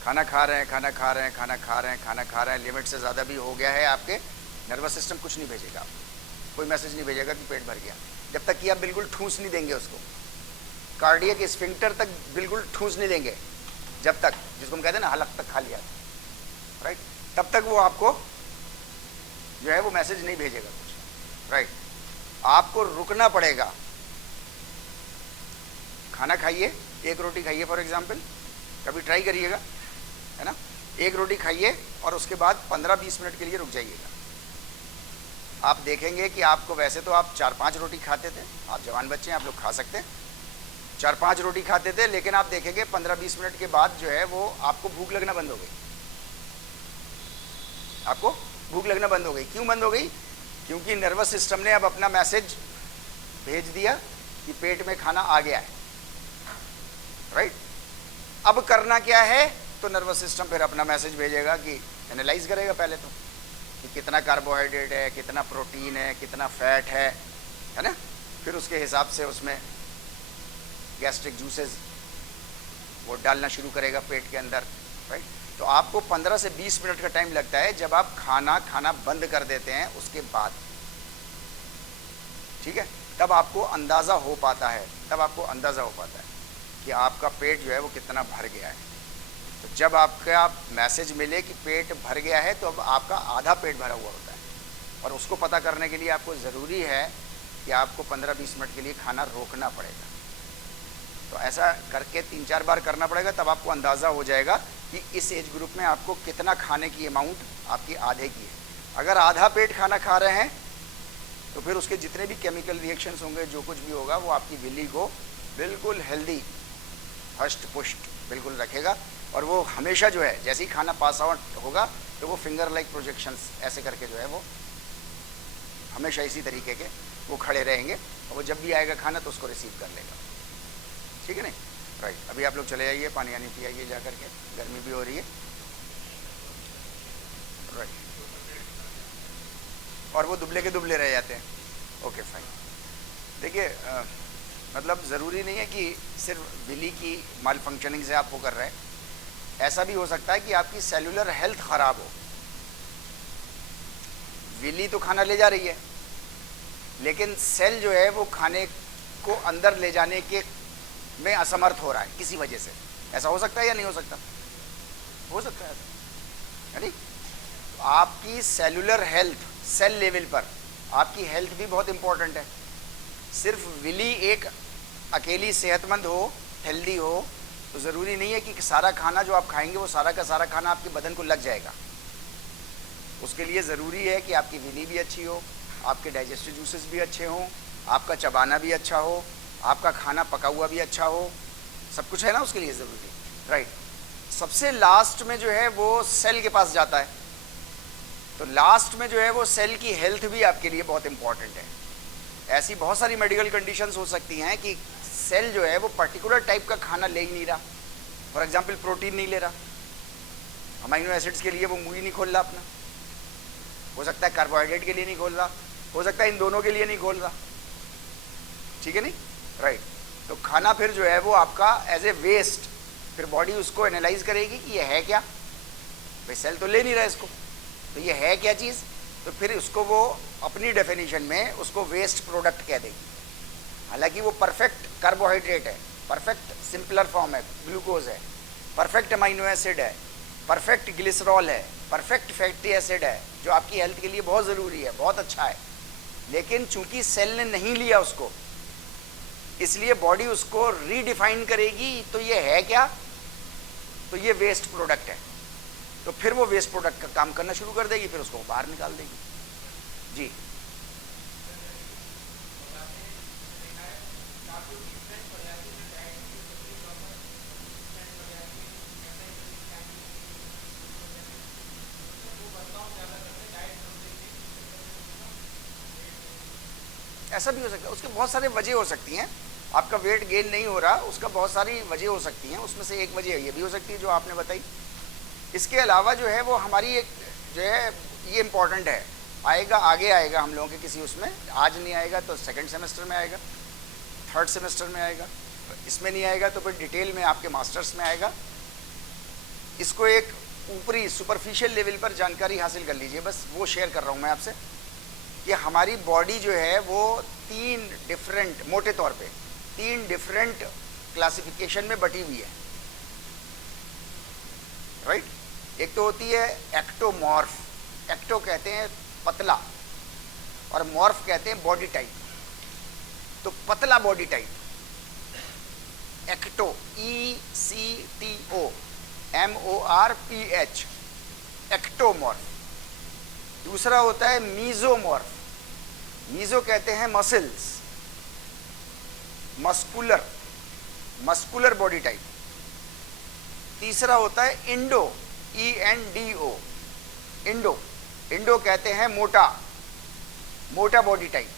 खाना खा रहे हैं, खाना खा रहे हैं, खाना खा रहे हैं, खाना खा रहे हैं, लिमिट से ज़्यादा भी हो गया है, आपके नर्वस सिस्टम कुछ नहीं भेजेगा आपको, कोई मैसेज नहीं भेजेगा कि पेट भर गया, जब तक कि आप बिल्कुल ठूस नहीं देंगे उसको, कार्डियक स्फिंक्टर तक बिल्कुल ठूस नहीं देंगे, जब तक, जिसको हम कहते हैं ना हलक तक खा लिया, राइट, तब तक वो आपको जो है वो मैसेज नहीं भेजेगा कुछ, राइट। आपको रुकना पड़ेगा। खाना खाइए, 1 रोटी खाइए फॉर एग्जाम्पल, कभी ट्राई करिएगा, है ना। 1 रोटी खाइए और उसके बाद 15-20 मिनट के लिए रुक जाइएगा। आप देखेंगे कि आपको, वैसे तो आप 4-5 रोटी खाते थे, आप जवान बच्चे हैं, आप लोग खा सकते हैं, 4-5 रोटी खाते थे, लेकिन आप देखेंगे 15-20 मिनट के बाद जो है वो आपको भूख लगना बंद हो गई, आपको भूख लगना बंद हो गई। क्यों बंद हो गई? क्योंकि नर्वस सिस्टम ने अब अपना मैसेज भेज दिया कि पेट में खाना आ गया है, राइट। अब करना क्या है? तो नर्वस सिस्टम फिर अपना मैसेज भेजेगा कि एनालाइज करेगा पहले तो कि कितना कार्बोहाइड्रेट है, कितना प्रोटीन है, कितना फैट है ना। फिर उसके हिसाब से उसमें गैस्ट्रिक जूसेस वो डालना शुरू करेगा पेट के अंदर, राइट। तो आपको 15 से 20 मिनट का टाइम लगता है जब आप खाना बंद कर देते हैं उसके बाद, ठीक है। तब आपको अंदाज़ा हो पाता है, तब आपको अंदाज़ा हो पाता है कि आपका पेट जो है वो कितना भर गया है। तो जब आपका मैसेज मिले कि पेट भर गया है तो अब आपका आधा पेट भरा हुआ होता है, और उसको पता करने के लिए आपको ज़रूरी है कि आपको 15-20 मिनट के लिए खाना रोकना पड़ेगा। तो ऐसा करके 3-4 बार करना पड़ेगा, तब आपको अंदाज़ा हो जाएगा कि इस एज ग्रुप में आपको कितना खाने की अमाउंट आपकी आधे की है। अगर आधा पेट खाना खा रहे हैं तो फिर उसके जितने भी केमिकल रिएक्शंस होंगे, जो कुछ भी होगा, वो आपकी विली को बिल्कुल हेल्दी, हष्ट पुष्ट बिल्कुल रखेगा। और वो हमेशा जो है, जैसे ही खाना पास आउट होगा तो वो फिंगर लाइक प्रोजेक्शंस ऐसे करके जो है वो हमेशा इसी तरीके के वो खड़े रहेंगे और वो जब भी आएगा खाना तो उसको रिसीव कर लेगा, ठीक है नहीं? राइट, अभी आप लोग चले जाइए, पानी आनी पियाइए जा करके, गर्मी भी हो रही है। राइट, और वो दुबले के दुबले रह जाते हैं। Okay fine. देखिए मतलब ज़रूरी नहीं है कि सिर्फ विली की माल फंक्शनिंग से आप वो कर रहे हैं, ऐसा भी हो सकता है कि आपकी सेलुलर हेल्थ ख़राब हो। विली तो खाना ले जा रही है, लेकिन सेल जो है वो खाने को अंदर ले जाने के में असमर्थ हो रहा है किसी वजह से। ऐसा हो सकता है या नहीं हो सकता? हो सकता है, है नहीं? आपकी सेलुलर हेल्थ, सेल लेवल पर आपकी हेल्थ भी बहुत इंपॉर्टेंट है। सिर्फ विली एक अकेली सेहतमंद हो, हेल्दी हो, तो ज़रूरी नहीं है कि सारा खाना जो आप खाएंगे वो सारा का सारा खाना आपके बदन को लग जाएगा। उसके लिए ज़रूरी है कि आपकी विली भी अच्छी हो, आपके डाइजेस्टिव जूसेस भी अच्छे हों, आपका चबाना भी अच्छा हो, आपका खाना पका हुआ भी अच्छा हो, सब कुछ है ना उसके लिए ज़रूरी। राइट, सबसे लास्ट में जो है वो सेल के पास जाता है, तो लास्ट में जो है वो सेल की हेल्थ भी आपके लिए बहुत इंपॉर्टेंट है। ऐसी बहुत सारी मेडिकल कंडीशंस हो सकती हैं कि सेल जो है वो पर्टिकुलर टाइप का खाना ले ही नहीं रहा। फॉर एग्जांपल प्रोटीन नहीं ले रहा, अमाइनो एसिड्स के लिए वो मुंह ही नहीं खोल रहा अपना, हो सकता है कार्बोहाइड्रेट के लिए नहीं खोल रहा, हो सकता है इन दोनों के लिए नहीं खोल रहा, ठीक है नहीं? राइट, तो खाना फिर जो है वो आपका एज ए वेस्ट, फिर बॉडी उसको एनालाइज करेगी कि ये है क्या, भाई सेल तो ले नहीं रहा इसको, तो ये है क्या चीज़, तो फिर उसको वो अपनी डेफिनेशन में उसको वेस्ट प्रोडक्ट कह देगी। हालांकि वो परफेक्ट कार्बोहाइड्रेट है, परफेक्ट सिंपलर फॉर्म है, ग्लूकोज है, परफेक्ट अमाइनो एसिड है, परफेक्ट ग्लिसरॉल है, परफेक्ट फैटी एसिड है, जो आपकी हेल्थ के लिए बहुत ज़रूरी है, बहुत अच्छा है। लेकिन चूंकि सेल ने नहीं लिया उसको, इसलिए बॉडी उसको रीडिफाइन करेगी, तो ये है क्या, तो ये वेस्ट प्रोडक्ट है, तो फिर वो वेस्ट प्रोडक्ट का काम करना शुरू कर देगी, फिर उसको बाहर निकाल देगी। जी, ऐसा भी हो सकता है, उसके बहुत सारे वजह हो सकती हैं। आपका वेट गेन नहीं हो रहा, उसका बहुत सारी वजह हो सकती हैं, उसमें से एक वजह ये भी हो सकती है जो आपने बताई। इसके अलावा जो है वो हमारी एक जो है ये इम्पॉर्टेंट है, आएगा आगे आएगा हम लोगों के किसी उसमें, आज नहीं आएगा तो सेकंड सेमेस्टर में आएगा, थर्ड सेमेस्टर में आएगा, इसमें नहीं आएगा तो फिर डिटेल में आपके मास्टर्स में आएगा। इसको एक ऊपरी सुपरफिशियल लेवल पर जानकारी हासिल कर लीजिए, बस वो शेयर कर रहा हूँ मैं आपसे कि हमारी बॉडी जो है वो तीन डिफरेंट, मोटे तौर पे तीन डिफरेंट क्लासिफिकेशन में बटी हुई है। राइट, एक तो होती है एक्टोमॉर्फ, एक्टो कहते हैं पतला और मॉर्फ कहते हैं बॉडी टाइप। तो पतला body type ecto, ECTOMORPH, ectomorph. दूसरा होता है मीजोमॉर्फ, मीजो कहते हैं muscles, muscular, muscular body type. तीसरा होता है इंडो, ENDO, इंडो, इंडो कहते हैं मोटा, मोटा बॉडी टाइप,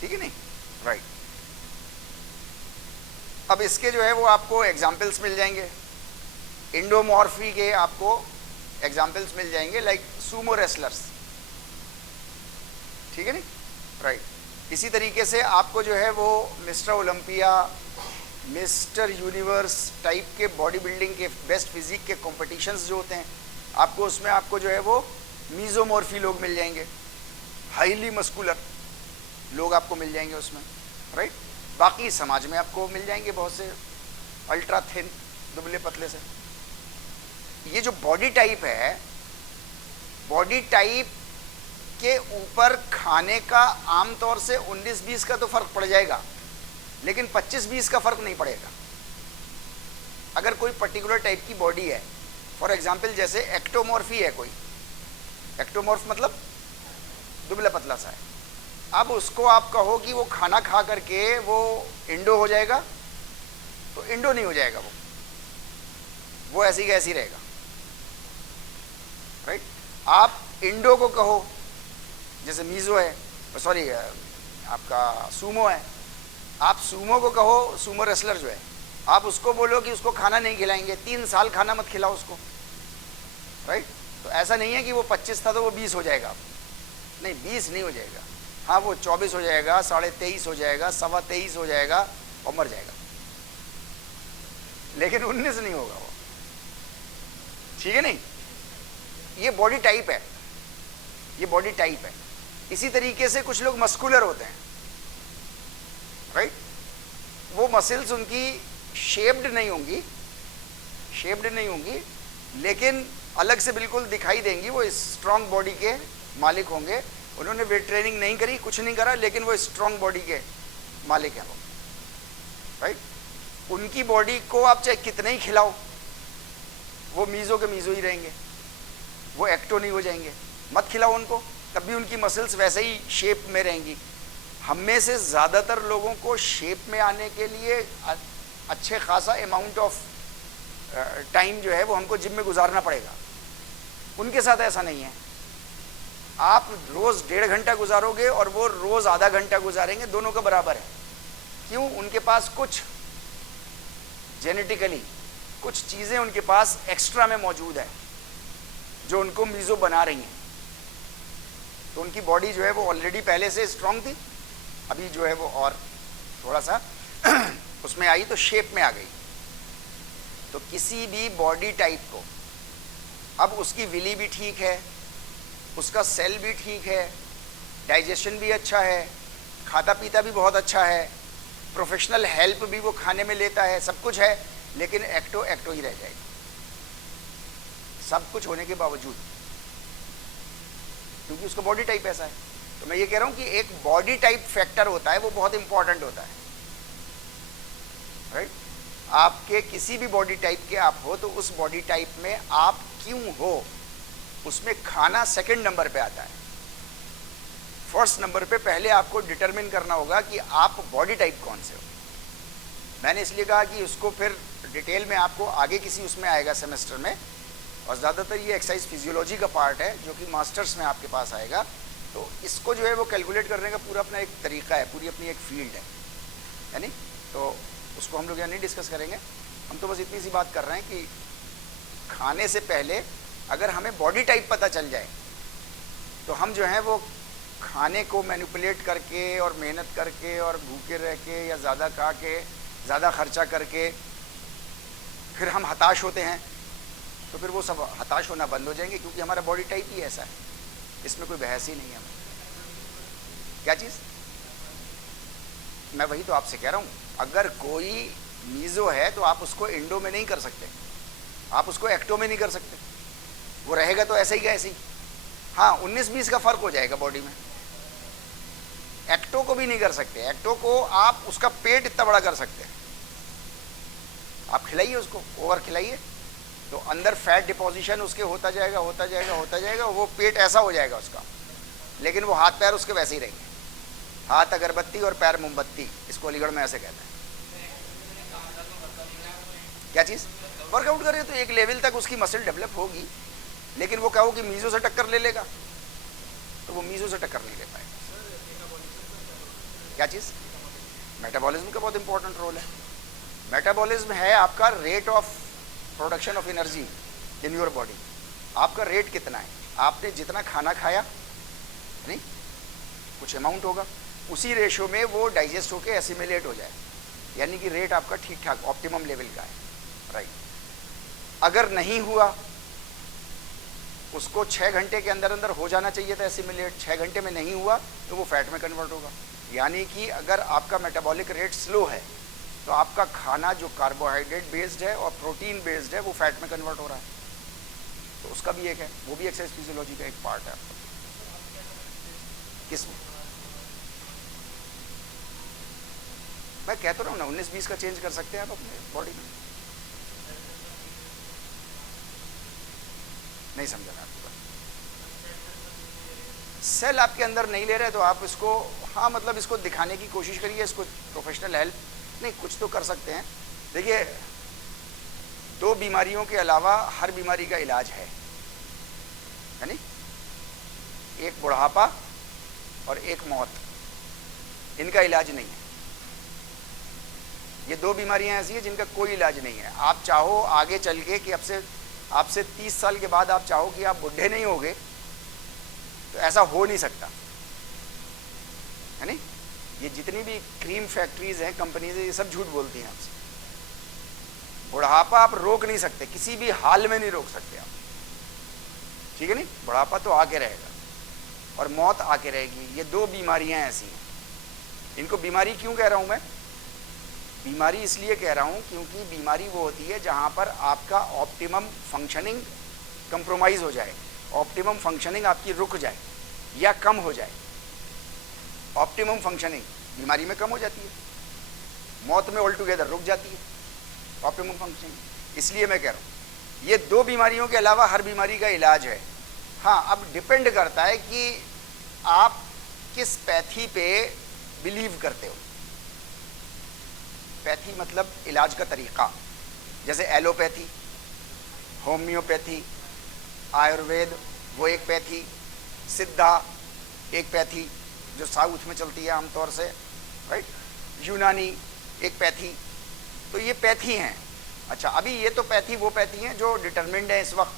ठीक है नहीं? राइट, अब इसके जो है वो आपको एग्जाम्पल्स मिल जाएंगे, इंडोमॉर्फी के आपको एग्जाम्पल्स मिल जाएंगे, लाइक सूमो रेसलर्स, ठीक है नहीं? राइट, इसी तरीके से आपको जो है वो mister Olympia, mister universe type के बॉडी बिल्डिंग के बेस्ट फिजिक के कॉम्पिटिशन्स जो होते हैं, आपको उसमें आपको जो है वो मीजोमॉर्फी लोग मिल जाएंगे, हाईली मस्कुलर लोग आपको मिल जाएंगे उसमें। राइट, बाकी समाज में आपको मिल जाएंगे बहुत से अल्ट्रा थिन, दुबले पतले से। ये जो बॉडी टाइप है, बॉडी टाइप के ऊपर खाने का आमतौर से 19-20 का तो फर्क पड़ जाएगा, लेकिन 25-20 का फर्क नहीं पड़ेगा। अगर कोई पर्टिकुलर टाइप की बॉडी है, फॉर एग्जाम्पल जैसे एक्टोमॉर्फी है कोई, एक्टोमॉर्फ मतलब दुबला पतला सा है, अब उसको आप कहो कि वो खाना खा करके वो इंडो हो जाएगा, तो इंडो नहीं हो जाएगा, वो ऐसी का ऐसी रहेगा। राइट, आप इंडो को कहो जैसे मीज़ो है, सॉरी आपका सूमो है, आप सूमो को कहो, सूमो रेसलर जो है, आप उसको बोलो कि उसको खाना नहीं खिलाएंगे, 3 साल खाना मत खिलाओ उसको, राइट? तो ऐसा नहीं है कि वो 25 था तो वो 20 हो जाएगा, नहीं 20 नहीं हो जाएगा, हाँ वो 24 हो जाएगा, 23.5 हो जाएगा, 23.25 हो जाएगा और मर जाएगा, लेकिन 19 नहीं होगा वो, ठीक है नहीं? ये बॉडी टाइप है, ये बॉडी टाइप है। इसी तरीके से कुछ लोग मस्कुलर होते हैं, राइट? वो मसल्स उनकी शेप्ड नहीं होंगी, शेप्ड नहीं होंगी, लेकिन अलग से बिल्कुल दिखाई देंगी, वो स्ट्रांग बॉडी के मालिक होंगे, उन्होंने वेट ट्रेनिंग नहीं करी, कुछ नहीं करा, लेकिन वो स्ट्रांग बॉडी के मालिक हैं वो, राइट? उनकी बॉडी को आप चाहे कितने ही खिलाओ, वो मीज़ो के मीज़ो ही रहेंगे, वो एक्टो नहीं हो जाएंगे। मत खिलाओ उनको, तब भी उनकी मसल्स वैसे ही शेप में रहेंगी। हम में से ज़्यादातर लोगों को शेप में आने के लिए अच्छे खासा अमाउंट ऑफ टाइम जो है वो हमको जिम में गुजारना पड़ेगा। उनके साथ ऐसा नहीं है, आप रोज़ 1.5 घंटा गुजारोगे और वो रोज़ आधा घंटा गुजारेंगे, दोनों का बराबर है। क्यों? उनके पास कुछ जेनेटिकली कुछ चीज़ें उनके पास एक्स्ट्रा में मौजूद है जो उनको मीज़ो बना रही हैं। तो उनकी बॉडी जो है वो ऑलरेडी पहले से स्ट्रांग थी, अभी जो है वो और थोड़ा सा उसमें आई तो शेप में आ गई। तो किसी भी बॉडी टाइप को अब उसकी विली भी ठीक है, उसका सेल भी ठीक है, डाइजेशन भी अच्छा है, खाता पीता भी बहुत अच्छा है, प्रोफेशनल हेल्प भी वो खाने में लेता है, सब कुछ है, लेकिन एक्टो एक्टो ही रह जाएगी, सब कुछ होने के बावजूद, क्योंकि उसका बॉडी टाइप ऐसा है। तो मैं ये कह रहा हूं कि एक बॉडी टाइप फैक्टर होता है, वो बहुत इंपॉर्टेंट होता है, राइट? आपके किसी भी बॉडी टाइप के आप हो तो उस बॉडी टाइप में आप क्यों हो, उसमें खाना सेकंड नंबर पे आता है। फर्स्ट नंबर पे पहले आपको डिटरमिन करना होगा कि आप बॉडी टाइप कौन से हो। मैंने इसलिए कहा कि उसको फिर डिटेल में आपको आगे किसी उसमें आएगा सेमेस्टर में, और ज़्यादातर ये एक्सरसाइज फिजियोलॉजी का पार्ट है जो कि मास्टर्स में आपके पास आएगा। तो इसको जो है वो कैलकुलेट करने का पूरा अपना एक तरीका है, पूरी अपनी एक फील्ड है, यानी तो उसको हम लोग यहाँ नहीं डिस्कस करेंगे। हम तो बस इतनी सी बात कर रहे हैं कि खाने से पहले अगर हमें बॉडी टाइप पता चल जाए तो हम जो है वो खाने को मैनिपुलेट करके और मेहनत करके और भूखे रह के या ज़्यादा खा के ज़्यादा खर्चा करके फिर हम हताश होते हैं, तो फिर वो सब हताश होना बंद हो जाएंगे, क्योंकि हमारा बॉडी टाइप ही ऐसा है, इसमें कोई बहस ही नहीं है। क्या चीज़? मैं वही तो आपसे कह रहा हूँ, अगर कोई मीज़ो है तो आप उसको इंडो में नहीं कर सकते, आप उसको एक्टो में नहीं कर सकते, वो रहेगा तो ऐसे ही का ऐसे ही। हाँ 19-20 का फर्क हो जाएगा बॉडी में। एक्टो को भी नहीं कर सकते, एक्टो को आप उसका पेट इतना बड़ा कर सकते हैं, आप खिलाइए उसको, ओवर खिलाइए तो अंदर फैट डिपोजिशन उसके होता जाएगा होता जाएगा होता जाएगा, वो पेट ऐसा हो जाएगा उसका, लेकिन वो हाथ पैर उसके वैसे ही रहेंगे, हाथ अगरबत्ती और पैर मोमबत्ती, इसको अलीगढ़ में ऐसे कहते हैं। क्या चीज़? वर्कआउट करें तो एक लेवल तक उसकी मसल डेवलप होगी, लेकिन वो कहो कि मीज़ो से टक्कर ले लेगा तो वो मीज़ो से टक्कर नहीं ले पाएगा। क्या चीज़? मेटाबॉलिज्म का बहुत इंपॉर्टेंट रोल है। मेटाबॉलिज्म है आपका rate of production of energy in your body. आपका रेट कितना है, आपने जितना खाना खाया नहीं कुछ अमाउंट होगा, उसी रेशो में वो डाइजेस्ट होके एसिमिलेट हो जाए, यानी कि रेट आपका ठीक ठाक ऑप्टिमम लेवल का है, राइट? अगर नहीं हुआ, उसको 6 घंटे के अंदर अंदर हो जाना चाहिए था एसिमिलेट, 6 घंटे में नहीं हुआ तो वो फैट में कन्वर्ट होगा। यानी कि अगर आपका मेटाबॉलिक रेट स्लो है तो आपका खाना जो कार्बोहाइड्रेट बेस्ड है और प्रोटीन बेस्ड है वो फैट में कन्वर्ट हो रहा है, तो उसका भी एक है, वो भी एक्सरसाइज फिजियोलॉजी का एक पार्ट है। किसमें? मैं कहता रहा हूँ ना, 19-20 का चेंज कर सकते हैं आप अपने बॉडी में। नहीं समझा मैं आपकी बात। सेल आपके अंदर नहीं ले रहे तो आप इसको, हाँ मतलब इसको दिखाने की कोशिश करिए, इसको प्रोफेशनल हेल्प नहीं कुछ तो कर सकते हैं। देखिए 2 बीमारियों के अलावा हर बीमारी का इलाज है, यानी एक बुढ़ापा और एक मौत, इनका इलाज नहीं है। ये दो बीमारियां ऐसी हैं जिनका कोई इलाज नहीं है। आप चाहो आगे चल के कि आपसे 30 साल के बाद आप चाहो कि आप बुढ़े नहीं होगे, तो ऐसा हो नहीं सकता है नहीं। ये जितनी भी क्रीम फैक्ट्रीज हैं, कंपनीज हैं, ये सब झूठ बोलती हैं आपसे। बुढ़ापा आप रोक नहीं सकते, किसी भी हाल में नहीं रोक सकते आप, ठीक है नहीं। बुढ़ापा तो आके रहेगा और मौत आके रहेगी। ये दो बीमारियां ऐसी हैं। इनको बीमारी क्यों कह रहा हूं मैं? बीमारी इसलिए कह रहा हूं क्योंकि बीमारी वो होती है जहां पर आपका ऑप्टिमम फंक्शनिंग कंप्रोमाइज हो जाए, ऑप्टिमम फंक्शनिंग आपकी रुक जाए या कम हो जाए। ऑप्टिमम फंक्शनिंग बीमारी में कम हो जाती है, मौत में ऑल टुगेदर रुक जाती है ऑप्टिमम फंक्शनिंग। इसलिए मैं कह रहा हूं ये दो बीमारियों के अलावा हर बीमारी का इलाज है। हाँ, अब डिपेंड करता है कि आप किस पैथी पे बिलीव करते हो। पैथी मतलब इलाज का तरीका, जैसे एलोपैथी, होम्योपैथी, आयुर्वेद वो एक पैथी, सिद्धा एक पैथी जो साउथ में चलती है आमतौर से, राइट, यूनानी एक पैथी। तो ये पैथी हैं। अच्छा, अभी ये तो पैथी वो पैथी हैं जो डिटरमिन्ड है इस वक्त।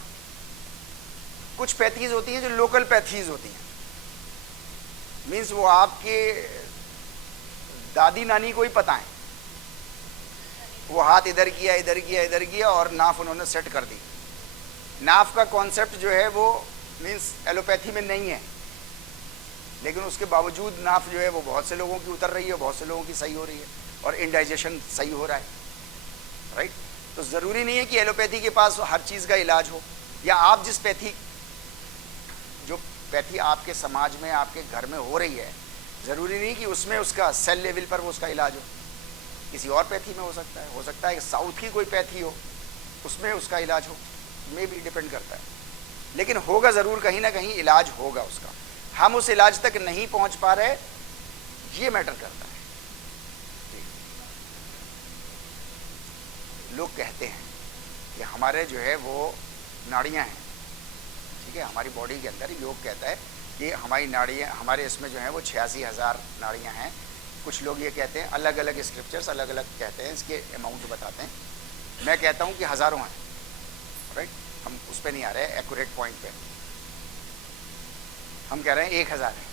कुछ पैथीज होती हैं जो लोकल पैथीज होती हैं, मीन्स वो आपके दादी नानी को ही पता है। वो हाथ इधर किया इधर किया इधर किया और नाफ उन्होंने सेट कर दी। नाफ का कॉन्सेप्ट जो है वो मीन्स एलोपैथी में नहीं है, लेकिन उसके बावजूद नाफ जो है वो बहुत से लोगों की उतर रही है, बहुत से लोगों की सही हो रही है और इंडाइजेशन सही हो रहा है, राइट। तो ज़रूरी नहीं है कि एलोपैथी के पास हर चीज़ का इलाज हो, या आप जिस पैथी, जो पैथी आपके समाज में आपके घर में हो रही है, ज़रूरी नहीं कि उसमें उसका सेल लेवल पर वो उसका इलाज हो। किसी और पैथी में हो सकता है कि साउथ की कोई पैथी हो उसमें उसका इलाज हो, में भी डिपेंड करता है। लेकिन होगा ज़रूर, कहीं ना कहीं इलाज होगा उसका। हम उस इलाज तक नहीं पहुंच पा रहे, ये मैटर करता है। लोग कहते हैं कि हमारे जो है वो नाड़ियां हैं, ठीक है, हमारी बॉडी के अंदर योग कहता है कि हमारी नाड़ियां, हमारे इसमें जो है वो 86,000 नाड़ियां हैं। कुछ लोग ये कहते हैं, अलग अलग स्क्रिप्चर्स अलग अलग कहते हैं, इसके अमाउंट बताते हैं। मैं कहता हूँ कि हज़ारों हैं, राइट। हम उस पर नहीं आ रहे हैं एक्यूरेट पॉइंट पे, हम कह रहे हैं 1,000 है,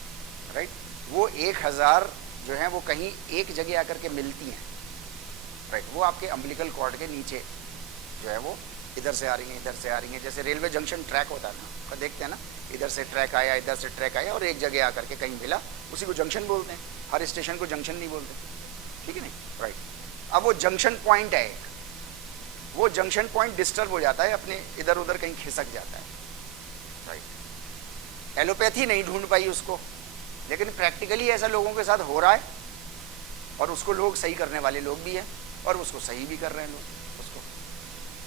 राइट। वो 1,000 जो है वो कहीं एक जगह आकर के मिलती हैं, राइट। वो आपके अम्बिलिकल कॉर्ड के नीचे जो है वो इधर से आ रही हैं, इधर से आ रही हैं। जैसे रेलवे जंक्शन ट्रैक होता है ना, देखते हैं ना, इधर से ट्रैक आया, इधर से ट्रैक आया और एक जगह आकर के कहीं मिला, उसी को जंक्शन बोलते हैं। हर स्टेशन को जंक्शन नहीं बोलते, ठीक है नहीं, राइट। अब वो जंक्शन पॉइंट है एक, वो जंक्शन पॉइंट डिस्टर्ब हो जाता है, अपने इधर उधर कहीं खिसक जाता है, राइट। एलोपैथी नहीं ढूंढ पाई उसको, लेकिन प्रैक्टिकली ऐसा लोगों के साथ हो रहा है और उसको लोग सही करने वाले लोग भी हैं और उसको सही भी कर रहे हैं लोग उसको।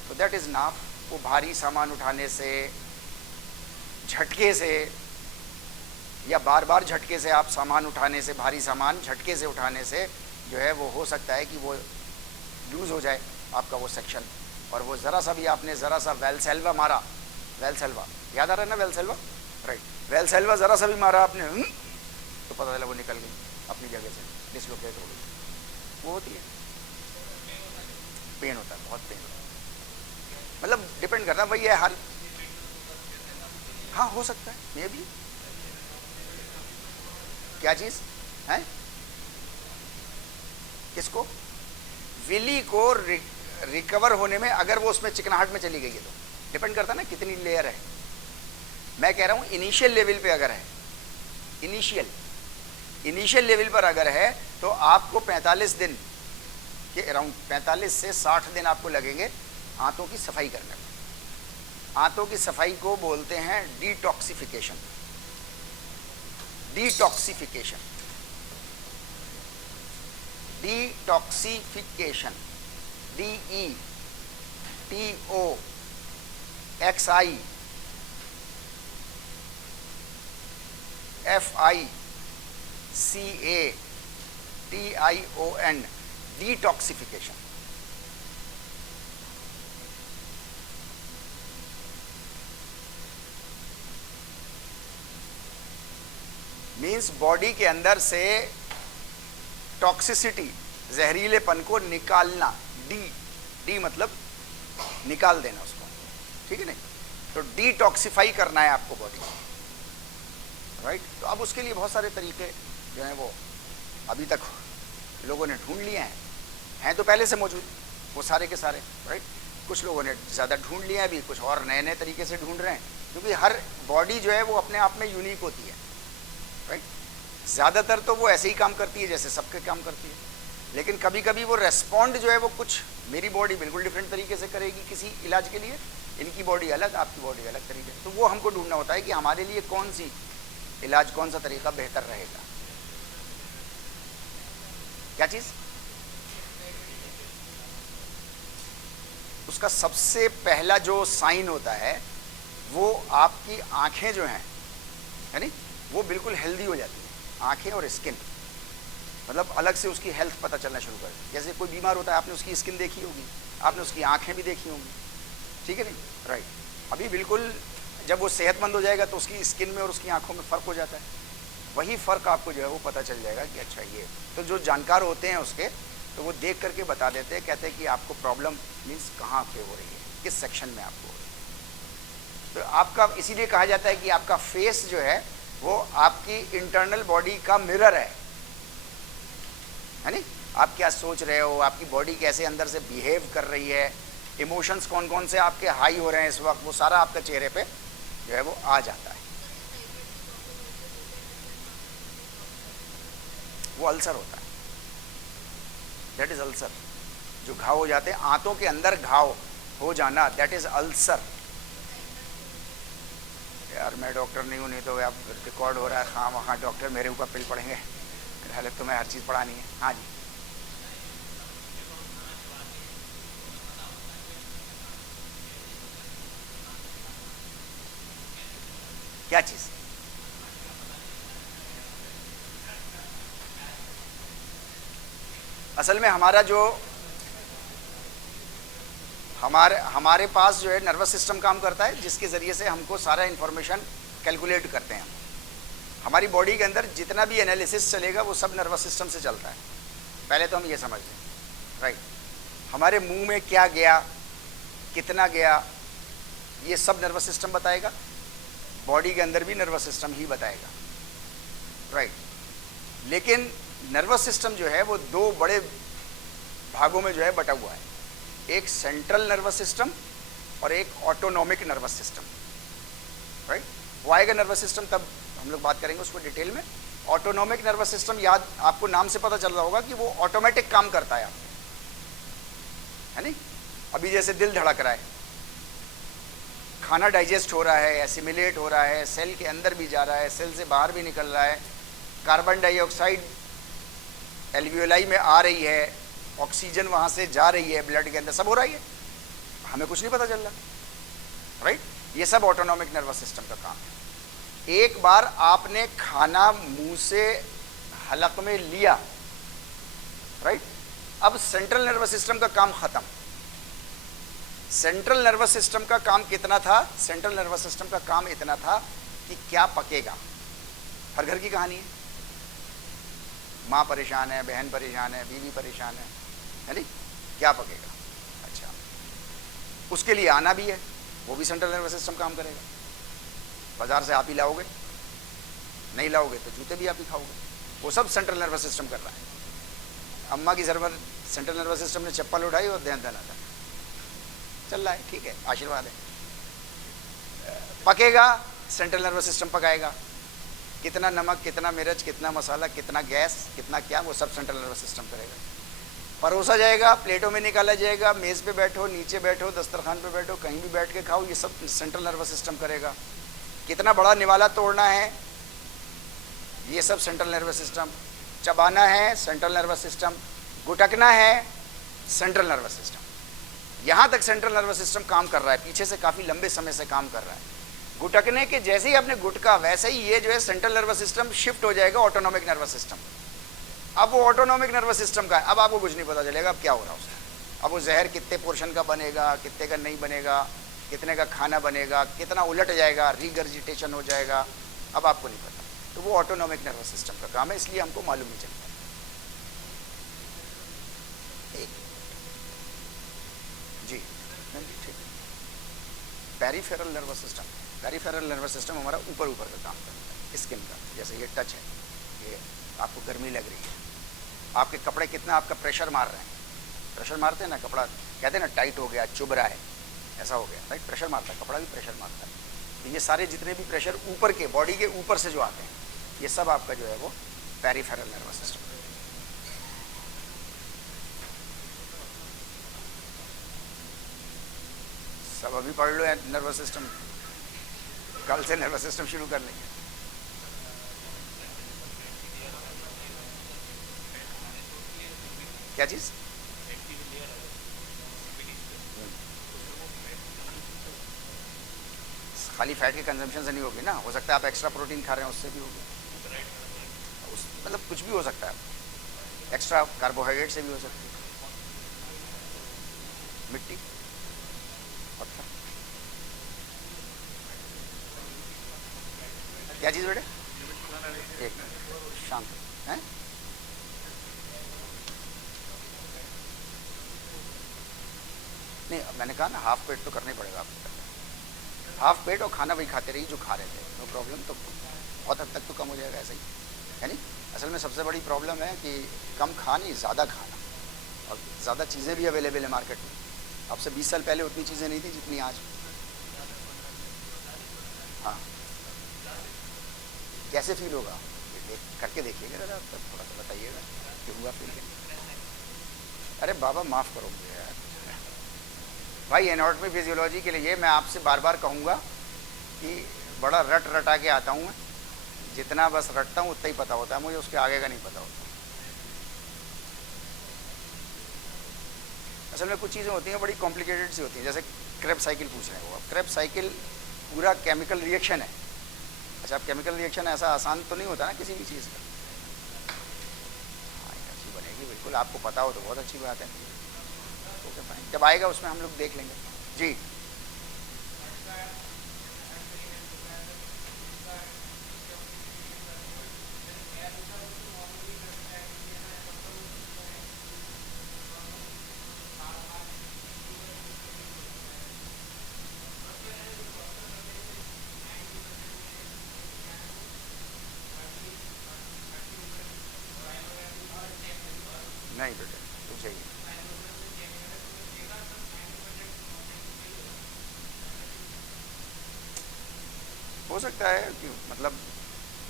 तो दैट इज नाफ। वो भारी सामान उठाने से, झटके से, या बार बार झटके से आप सामान उठाने से, भारी सामान झटके से उठाने से जो है वो हो सकता है कि वो लूज हो जाए आपका वो सेक्शन, और वो ज़रा सा भी आपने ज़रा सा वेलसेल्वा मारा, वेलसेल्वा याद आ रहा है ना, वेलसेल्वा, राइट। वेलसेल्वा ज़रा सा भी मारा आपने तो पता चला वो निकल गई अपनी जगह से, डिसलोकेट हो गई। वो होती है, पेन होता है, बहुत पेन होता है। मतलब डिपेंड करता है भाई, ये हर, हाँ हो सकता है, मे भी। क्या चीज है? किसको? विली को रिकवर होने में, अगर वो उसमें चिकनाहट में चली गई है तो डिपेंड करता है ना कितनी लेयर है। मैं कह रहा हूं इनिशियल लेवल पे अगर है, इनिशियल लेवल पर अगर है तो आपको 45 दिन के अराउंड, 45 से 60 दिन आपको लगेंगे आंतों की सफाई करने में। आंतों की सफाई को बोलते हैं detoxification, detoxification, detoxification, DETOXIFICATION, detoxification. Means body के अंदर से टॉक्सिसिटी, जहरीलेपन को निकालना। डी मतलब निकाल देना उसको, ठीक है नहीं? तो डिटॉक्सिफाई करना है आपको बॉडी को, राइट? तो अब उसके लिए बहुत सारे तरीके जो हैं वो अभी तक लोगों ने ढूंढ लिए हैं तो पहले से मौजूद वो सारे के सारे, राइट? कुछ लोगों ने ज़्यादा ढूंढ लिए हैं, अभी कुछ और नए नए तरीके से ढूंढ रहे हैं, क्योंकि हर बॉडी जो है वो अपने आप में यूनिक होती है, राइट? ज़्यादातर तो वो ऐसे ही काम करती है जैसे सबके काम करती है, लेकिन कभी कभी वो रेस्पॉन्ड जो है वो कुछ, मेरी बॉडी बिल्कुल डिफरेंट तरीके से करेगी किसी इलाज के लिए, इनकी बॉडी अलग, आपकी बॉडी अलग तरीके से। तो वो हमको ढूंढना होता है कि हमारे लिए कौन सी इलाज, कौन सा तरीका बेहतर रहेगा। क्या चीज़? उसका सबसे पहला जो साइन होता है वो आपकी आंखें जो हैं, यानी वो बिल्कुल हेल्दी हो जाती है, आंखें और स्किन, मतलब अलग से उसकी हेल्थ पता चलना शुरू कर। जैसे कोई बीमार होता है, आपने उसकी स्किन देखी होगी, आपने उसकी आंखें भी देखी होंगी, ठीक है नहीं? राइट। अभी बिल्कुल जब वो सेहतमंद हो जाएगा तो उसकी स्किन में और उसकी आंखों में फ़र्क हो जाता है। वही फ़र्क आपको जो है वो पता चल जाएगा कि अच्छा ये, तो जो जानकार होते हैं उसके, तो वो देख करके बता देते हैं, कहते हैं कि आपको प्रॉब्लम मीन्स कहाँ पे हो रही है, किस सेक्शन में आपको हो रही है। तो आपका इसीलिए कहा जाता है कि आपका फेस जो है वो आपकी इंटरनल बॉडी का मिरर है नहीं? आप क्या सोच रहे हो, आपकी बॉडी कैसे अंदर से बिहेव कर रही है, इमोशंस कौन कौन से आपके हाई हो रहे हैं इस वक्त, वो सारा आपका चेहरे पे जो है वो आ जाता है। वो अल्सर होता है, दैट इज अल्सर। जो घाव हो जाते हैं आंतों के अंदर, घाव हो जाना, दैट इज अल्सर। यार मैं डॉक्टर नहीं हूँ, नहीं तो अब रिकॉर्ड हो रहा है, हाँ वहाँ डॉक्टर मेरे ऊपर पिल पड़ेंगे, हालत तो मैं हर चीज़ पढ़ानी है। हाँ जी, क्या चीज़? असल में हमारा जो हमारे पास जो है नर्वस सिस्टम काम करता है, जिसके ज़रिए से हमको सारा इन्फॉर्मेशन कैलकुलेट करते हैं। हमारी बॉडी के अंदर जितना भी एनालिसिस चलेगा वो सब नर्वस सिस्टम से चलता है। पहले तो हम ये समझ लें, राइट? हमारे मुंह में क्या गया, कितना गया, ये सब नर्वस सिस्टम बताएगा। बॉडी के अंदर भी नर्वस सिस्टम ही बताएगा, राइट? लेकिन नर्वस सिस्टम जो है वो दो बड़े भागों में जो है बटा हुआ है, एक सेंट्रल नर्वस सिस्टम और एक ऑटोनॉमिक नर्वस सिस्टम, राइट? वो आएगा नर्वस सिस्टम, तब हम लोग बात करेंगे उसको डिटेल में। ऑटोनॉमिक नर्वस सिस्टम, याद आपको नाम से पता चल रहा होगा कि वो ऑटोमेटिक काम करता है, है नहीं? अभी जैसे दिल धड़क रहा है, खाना डाइजेस्ट हो रहा है, एसिमिलेट हो रहा है, सेल के अंदर भी जा रहा है, सेल से बाहर भी निकल रहा है, कार्बन डाइऑक्साइड एल्वियोलाई में आ रही है, ऑक्सीजन वहाँ से जा रही है ब्लड के अंदर, सब हो रहा है, हमें कुछ नहीं पता चल रहा, राइट? ये सब ऑटोनॉमिक नर्वस सिस्टम का काम है। एक बार आपने खाना मुंह से हलक में लिया, राइट? अब सेंट्रल नर्वस सिस्टम का काम खत्म। सेंट्रल नर्वस सिस्टम का काम कितना था? सेंट्रल नर्वस सिस्टम का काम इतना था कि क्या पकेगा। हर घर की कहानी है, माँ परेशान है, बहन परेशान है, बीवी परेशान है नहीं? क्या पकेगा? अच्छा, उसके लिए आना भी है, वो भी सेंट्रल नर्वस सिस्टम काम करेगा। बाजार से आप ही लाओगे, नहीं लाओगे तो जूते भी आप ही खाओगे, वो सब सेंट्रल नर्वस सिस्टम कर रहा है। अम्मा की जरूरत, सेंट्रल नर्वस सिस्टम ने चप्पल उठाई और ध्यान देना था, चल रहा है, ठीक है, आशीर्वाद है। पकेगा, सेंट्रल नर्वस सिस्टम पकाएगा। कितना नमक, कितना मिर्च, कितना मसाला, कितना गैस, कितना क्या, वो सब सेंट्रल नर्वस सिस्टम करेगा। परोसा जाएगा, प्लेटों में निकाला जाएगा, मेज़ पे बैठो, नीचे बैठो, दस्तरखान पे बैठो, कहीं भी बैठ के खाओ, ये सब सेंट्रल नर्वस सिस्टम करेगा। कितना बड़ा निवाला तोड़ना है, ये सब सेंट्रल नर्वस सिस्टम। चबाना है, सेंट्रल नर्वस सिस्टम। गुटकना है, सेंट्रल नर्वस सिस्टम। यहाँ तक सेंट्रल नर्वस सिस्टम काम कर रहा है, पीछे से काफ़ी लंबे समय से काम कर रहा है। गुटकने के जैसे ही आपने गुटका, वैसे ही ये जो है सेंट्रल नर्वस सिस्टम शिफ्ट हो जाएगा ऑटोनॉमिक नर्वस सिस्टम। अब वो ऑटोनॉमिक नर्वस सिस्टम का है, अब आपको कुछ नहीं पता चलेगा अब क्या हो रहा है उसका। अब वो जहर कितने पोर्शन का बनेगा, कितने का नहीं बनेगा, कितने का खाना बनेगा, कितना उलट जाएगा, रिगर्जिटेशन हो जाएगा, अब आपको नहीं पता। तो वो ऑटोनॉमिक नर्वस सिस्टम का काम है, इसलिए हमको मालूम नहीं चलता। जी ठीक। Peripheral nervous system, peripheral nervous system हमारा ऊपर ऊपर का काम करता है, स्किन का। जैसे ये टच है, ये आपको गर्मी लग रही है, आपके कपड़े कितना आपका प्रेशर मार रहे हैं, प्रेशर मारते हैं ना, कपड़ा कहते हैं ना टाइट हो गया, चुभ रहा है, ऐसा हो गया, राइट? प्रेशर मारता है, कपड़ा भी प्रेशर मारता है। तो ये सारे जितने भी प्रेशर ऊपर के, बॉडी के ऊपर से जो आते हैं, ये सब आपका जो है वो पेरिफेरल नर्वस सिस्टम। सब अभी पढ़ लो नर्वस सिस्टम, कल से नर्वस सिस्टम शुरू कर लेंगे। क्या चीज़? खाली फैट के कंजम्पशन से नहीं होगी ना, हो सकता है आप एक्स्ट्रा प्रोटीन खा रहे हैं उससे भी होगी, उस मतलब कुछ भी हो सकता है, एक्स्ट्रा कार्बोहाइड्रेट से भी हो सकती है, मिट्टी, पत्थर। क्या चीज़ बेटे? एक मिनट शांत हैं। नहीं, मैंने कहा ना हाफ पेट तो करना ही पड़ेगा आपको, हाफ पेट, और खाना वही खाते रहिए जो खा रहे थे, नो प्रॉब्लम, तो बहुत हद तक तो कम हो जाएगा ऐसा ही है। नहीं, असल में सबसे बड़ी प्रॉब्लम है कि कम खा नहीं, ज़्यादा खाना, और ज़्यादा चीज़ें भी अवेलेबल है मार्केट में। आपसे 20 साल पहले उतनी चीज़ें नहीं थी जितनी आज। हाँ, कैसे फील होगा करके देखिएगा जरा, तब थोड़ा सा बताइएगा कि हुआ फील। अरे बाबा माफ़ करो मुझे यार भाई, एनाटॉमी फिजियोलॉजी के लिए मैं आपसे बार बार कहूँगा कि बड़ा रट रटा के आता हूँ मैं, जितना बस रटता हूँ उतना ही पता होता है मुझे, उसके आगे का नहीं पता होता। असल में कुछ चीज़ें होती हैं बड़ी कॉम्प्लिकेटेड सी होती हैं, जैसे क्रेब साइकिल पूछ रहे हो आप। क्रेब साइकिल पूरा केमिकल रिएक्शन है। अच्छा, आप केमिकल रिएक्शन ऐसा आसान तो नहीं होता ना किसी भी चीज़ का। हाँ, अच्छी बनेगी बिल्कुल, आपको पता हो तो बहुत अच्छी बात है। ओके फाइन, जब आएगा उसमें हम लोग देख लेंगे। जी नहीं बेटे, तो चाहिए। हो सकता है कि मतलब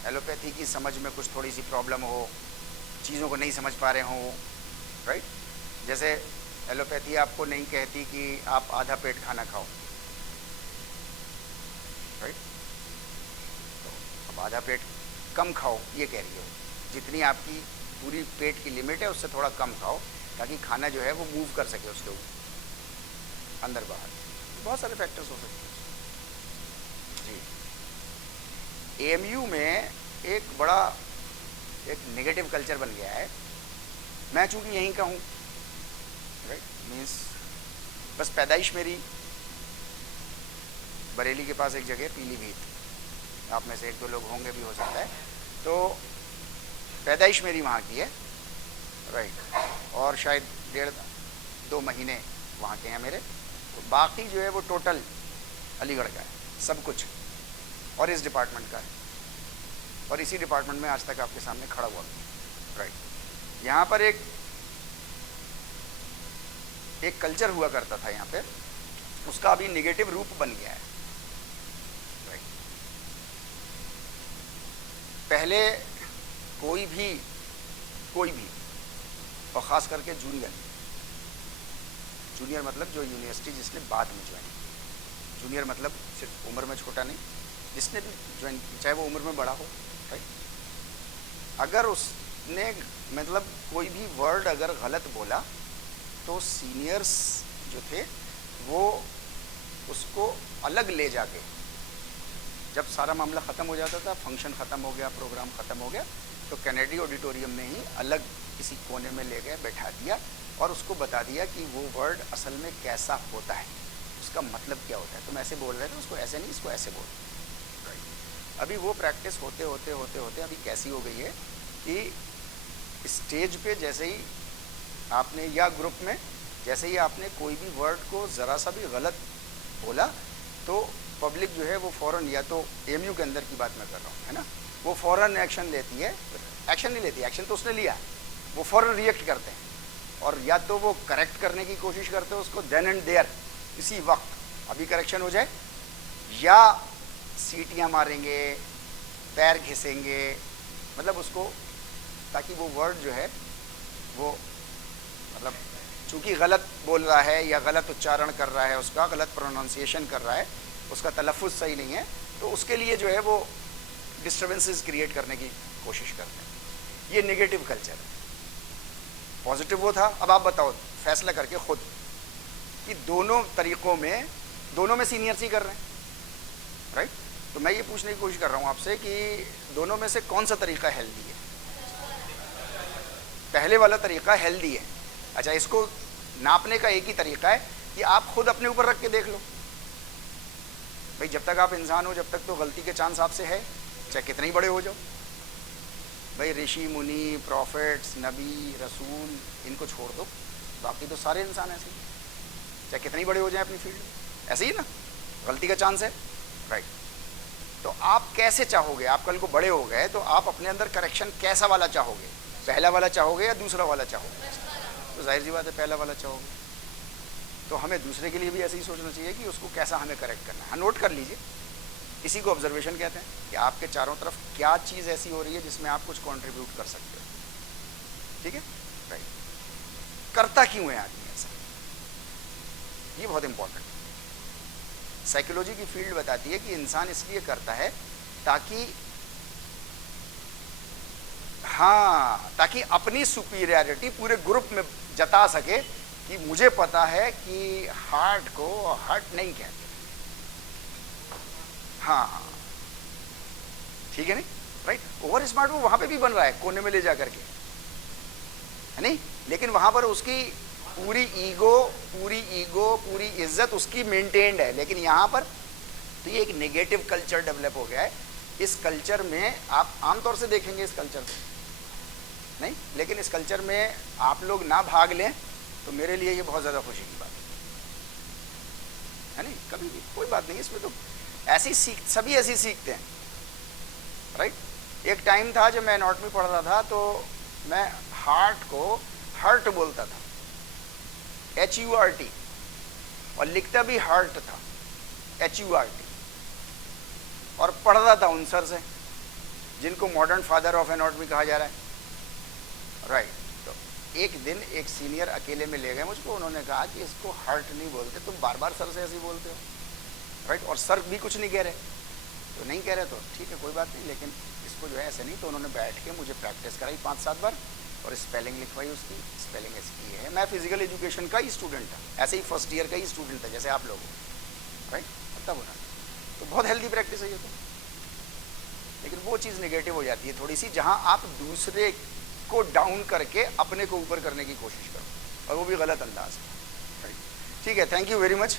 एलोपैथी की समझ में कुछ थोड़ी सी प्रॉब्लम हो, चीज़ों को नहीं समझ पा रहे हों, राइट? जैसे एलोपैथी आपको नहीं कहती कि आप आधा पेट खाना खाओ, राइट? तो अब आधा पेट कम खाओ ये कह रही हो, जितनी आपकी पूरी पेट की लिमिट है उससे थोड़ा कम खाओ, ताकि खाना जो है वो मूव कर सके उसके ऊपर, अंदर बाहर। बहुत सारे फैक्टर्स हो सकते हैं। जी, एएमयू में एक बड़ा एक नेगेटिव कल्चर बन गया है। मैं चूँकि यहीं का हूँ, राइट, मीन्स बस पैदाइश मेरी बरेली के पास एक जगह पीलीभीत, आप में से एक दो लोग होंगे भी हो सकता है, तो पैदाइश मेरी वहाँ की है, राइट, और शायद 1.5-2 महीने वहाँ के हैं मेरे, तो बाकी जो है वो टोटल अलीगढ़ का है सब कुछ, और इस डिपार्टमेंट का है, और इसी डिपार्टमेंट में आज तक आपके सामने खड़ा हुआ, राइट। यहाँ पर एक कल्चर हुआ करता था यहाँ पे, उसका अभी नेगेटिव रूप बन गया है, राइट। पहले कोई भी और ख़ास करके जूनियर मतलब जो यूनिवर्सिटी जिसने बाद में ज्वाइन, जूनियर मतलब सिर्फ उम्र में छोटा नहीं, जिसने भी ज्वाइन, चाहे वो उम्र में बड़ा हो, राइट, अगर उसने मतलब कोई भी वर्ड अगर गलत बोला तो सीनियर्स जो थे वो उसको अलग ले जाके, जब सारा मामला ख़त्म हो जाता था, फंक्शन ख़त्म हो गया, प्रोग्राम ख़त्म हो गया, तो कैनेडी ऑडिटोरियम में ही अलग किसी कोने में ले गए, बैठा दिया और उसको बता दिया कि वो वर्ड असल में कैसा होता है, उसका मतलब क्या होता है। तुम ऐसे बोल रहे थे, उसको ऐसे नहीं, इसको ऐसे बोल, राइट। अभी वो प्रैक्टिस होते होते होते होते अभी कैसी हो गई है कि स्टेज पे जैसे ही आपने या ग्रुप में जैसे ही आपने कोई भी वर्ड को ज़रा सा भी गलत बोला तो पब्लिक जो है वो फ़ौरन, या तो एमयू के अंदर की बात मैं कर रहा हूँ, है ना, वो फ़ौरन एक्शन लेती है, एक्शन नहीं लेती, एक्शन तो उसने लिया, वो फ़ौरन रिएक्ट करते हैं और या तो वो करेक्ट करने की कोशिश करते हैं उसको देन एंड देयर, इसी वक्त अभी करेक्शन हो जाए, या सीटियाँ मारेंगे, पैर घिसेंगे, मतलब उसको, ताकि वो वर्ड जो है वो मतलब चूँकि गलत बोल रहा है या गलत उच्चारण कर रहा है, उसका गलत प्रोनाउंसिएशन कर रहा है, उसका तलफ़ुज़ सही नहीं है, तो उसके लिए जो है वो डिस्टर्बेंसेस क्रिएट करने की कोशिश करते हैं। ये नेगेटिव कल्चर है। पॉजिटिव वो था, अब आप बताओ फैसला करके खुद कि दोनों तरीक़ों में, दोनों में सीनियर्स ही कर रहे हैं, राइट? तो मैं ये पूछने की कोशिश कर रहा हूँ आपसे कि दोनों में से कौन सा तरीक़ा हेल्दी है? पहले वाला तरीक़ा हेल्दी है। अच्छा, इसको नापने का एक ही तरीक़ा है कि आप खुद अपने ऊपर रख के देख लो। भाई जब तक आप इंसान हो, जब तक तो गलती के चांस आपसे है, चाहे कितने ही बड़े हो जाओ। भाई ऋषि मुनि, प्रॉफिट्स, नबी, रसूल, इनको छोड़ दो, बाकी तो सारे इंसान ऐसे ही, चाहे कितने ही बड़े हो जाए अपनी फील्ड में, ऐसे ही ना, गलती का चांस है, राइट? तो आप कैसे चाहोगे, आप कल को बड़े हो गए तो आप अपने अंदर करेक्शन कैसा वाला चाहोगे? पहला वाला चाहोगे या दूसरा वाला चाहोगे? तो जाहिर सी बात है पहला वाला चाहोगे। तो हमें दूसरे के लिए भी ऐसे ही सोचना चाहिए कि उसको कैसा हमें करेक्ट करना है। नोट कर लीजिए, इसी को ऑब्जर्वेशन कहते हैं कि आपके चारों तरफ क्या चीज़ ऐसी हो रही है जिसमें आप कुछ कंट्रीब्यूट कर सकते हो, ठीक है, राइट? करता क्यों है आदमी ऐसा, ये बहुत इंपॉर्टेंट है। साइकोलॉजी की फील्ड बताती है कि इंसान इसलिए करता है ताकि, हाँ, ताकि अपनी सुपीरियरिटी पूरे ग्रुप में जता सके कि मुझे पता है कि हार्ट को हर्ट नहीं कहते। हाँ, ठीक है, नहीं, राइट? ओवर स्मार्ट वो वहां पे भी बन रहा है कोने में ले जा करके, है नहीं, लेकिन वहां पर उसकी पूरी ईगो, पूरी इज्जत उसकी मेंटेन्ड है। लेकिन यहाँ पर तो ये एक नेगेटिव कल्चर डेवलप हो गया है। इस कल्चर में आप आमतौर से देखेंगे, इस कल्चर में नहीं, लेकिन इस कल्चर में आप लोग ना भाग लें तो मेरे लिए ये बहुत ज़्यादा खुशी की बात है नहीं, कभी भी कोई बात नहीं, इसमें तो ऐसी सभी ऐसी सीखते हैं, राइट? एक टाइम था जब मैं एनाटॉमी पढ़ रहा था तो मैं हार्ट को हर्ट बोलता था, HURT, और लिखता भी हर्ट था, HURT, और पढ़ रहा था उन सर से जिनको मॉडर्न फादर ऑफ एनाटॉमी कहा जा रहा है, राइट? तो एक दिन एक सीनियर अकेले में ले गए मुझको, उन्होंने कहा कि इसको हर्ट नहीं बोलते, तुम बार बार सर से ऐसे ही बोलते हो, राइट? और सर भी कुछ नहीं कह रहे, तो नहीं कह रहे तो ठीक है कोई बात नहीं, लेकिन इसको जो है ऐसे नहीं। तो उन्होंने बैठ के मुझे प्रैक्टिस कराई 5-7 बार और स्पेलिंग लिखवाई, उसकी स्पेलिंग ऐसी है। मैं फिजिकल एजुकेशन का ही स्टूडेंट था, ऐसे ही फर्स्ट ईयर का ही स्टूडेंट था जैसे आप लोग, राइट? तब होना तो बहुत हेल्दी प्रैक्टिस है ये तो, लेकिन वो चीज़ नेगेटिव हो जाती है थोड़ी सी, जहाँ आप दूसरे को डाउन करके अपने को ऊपर करने की कोशिश करो, और वो भी गलत अंदाज में, राइट? ठीक है, थैंक यू वेरी मच।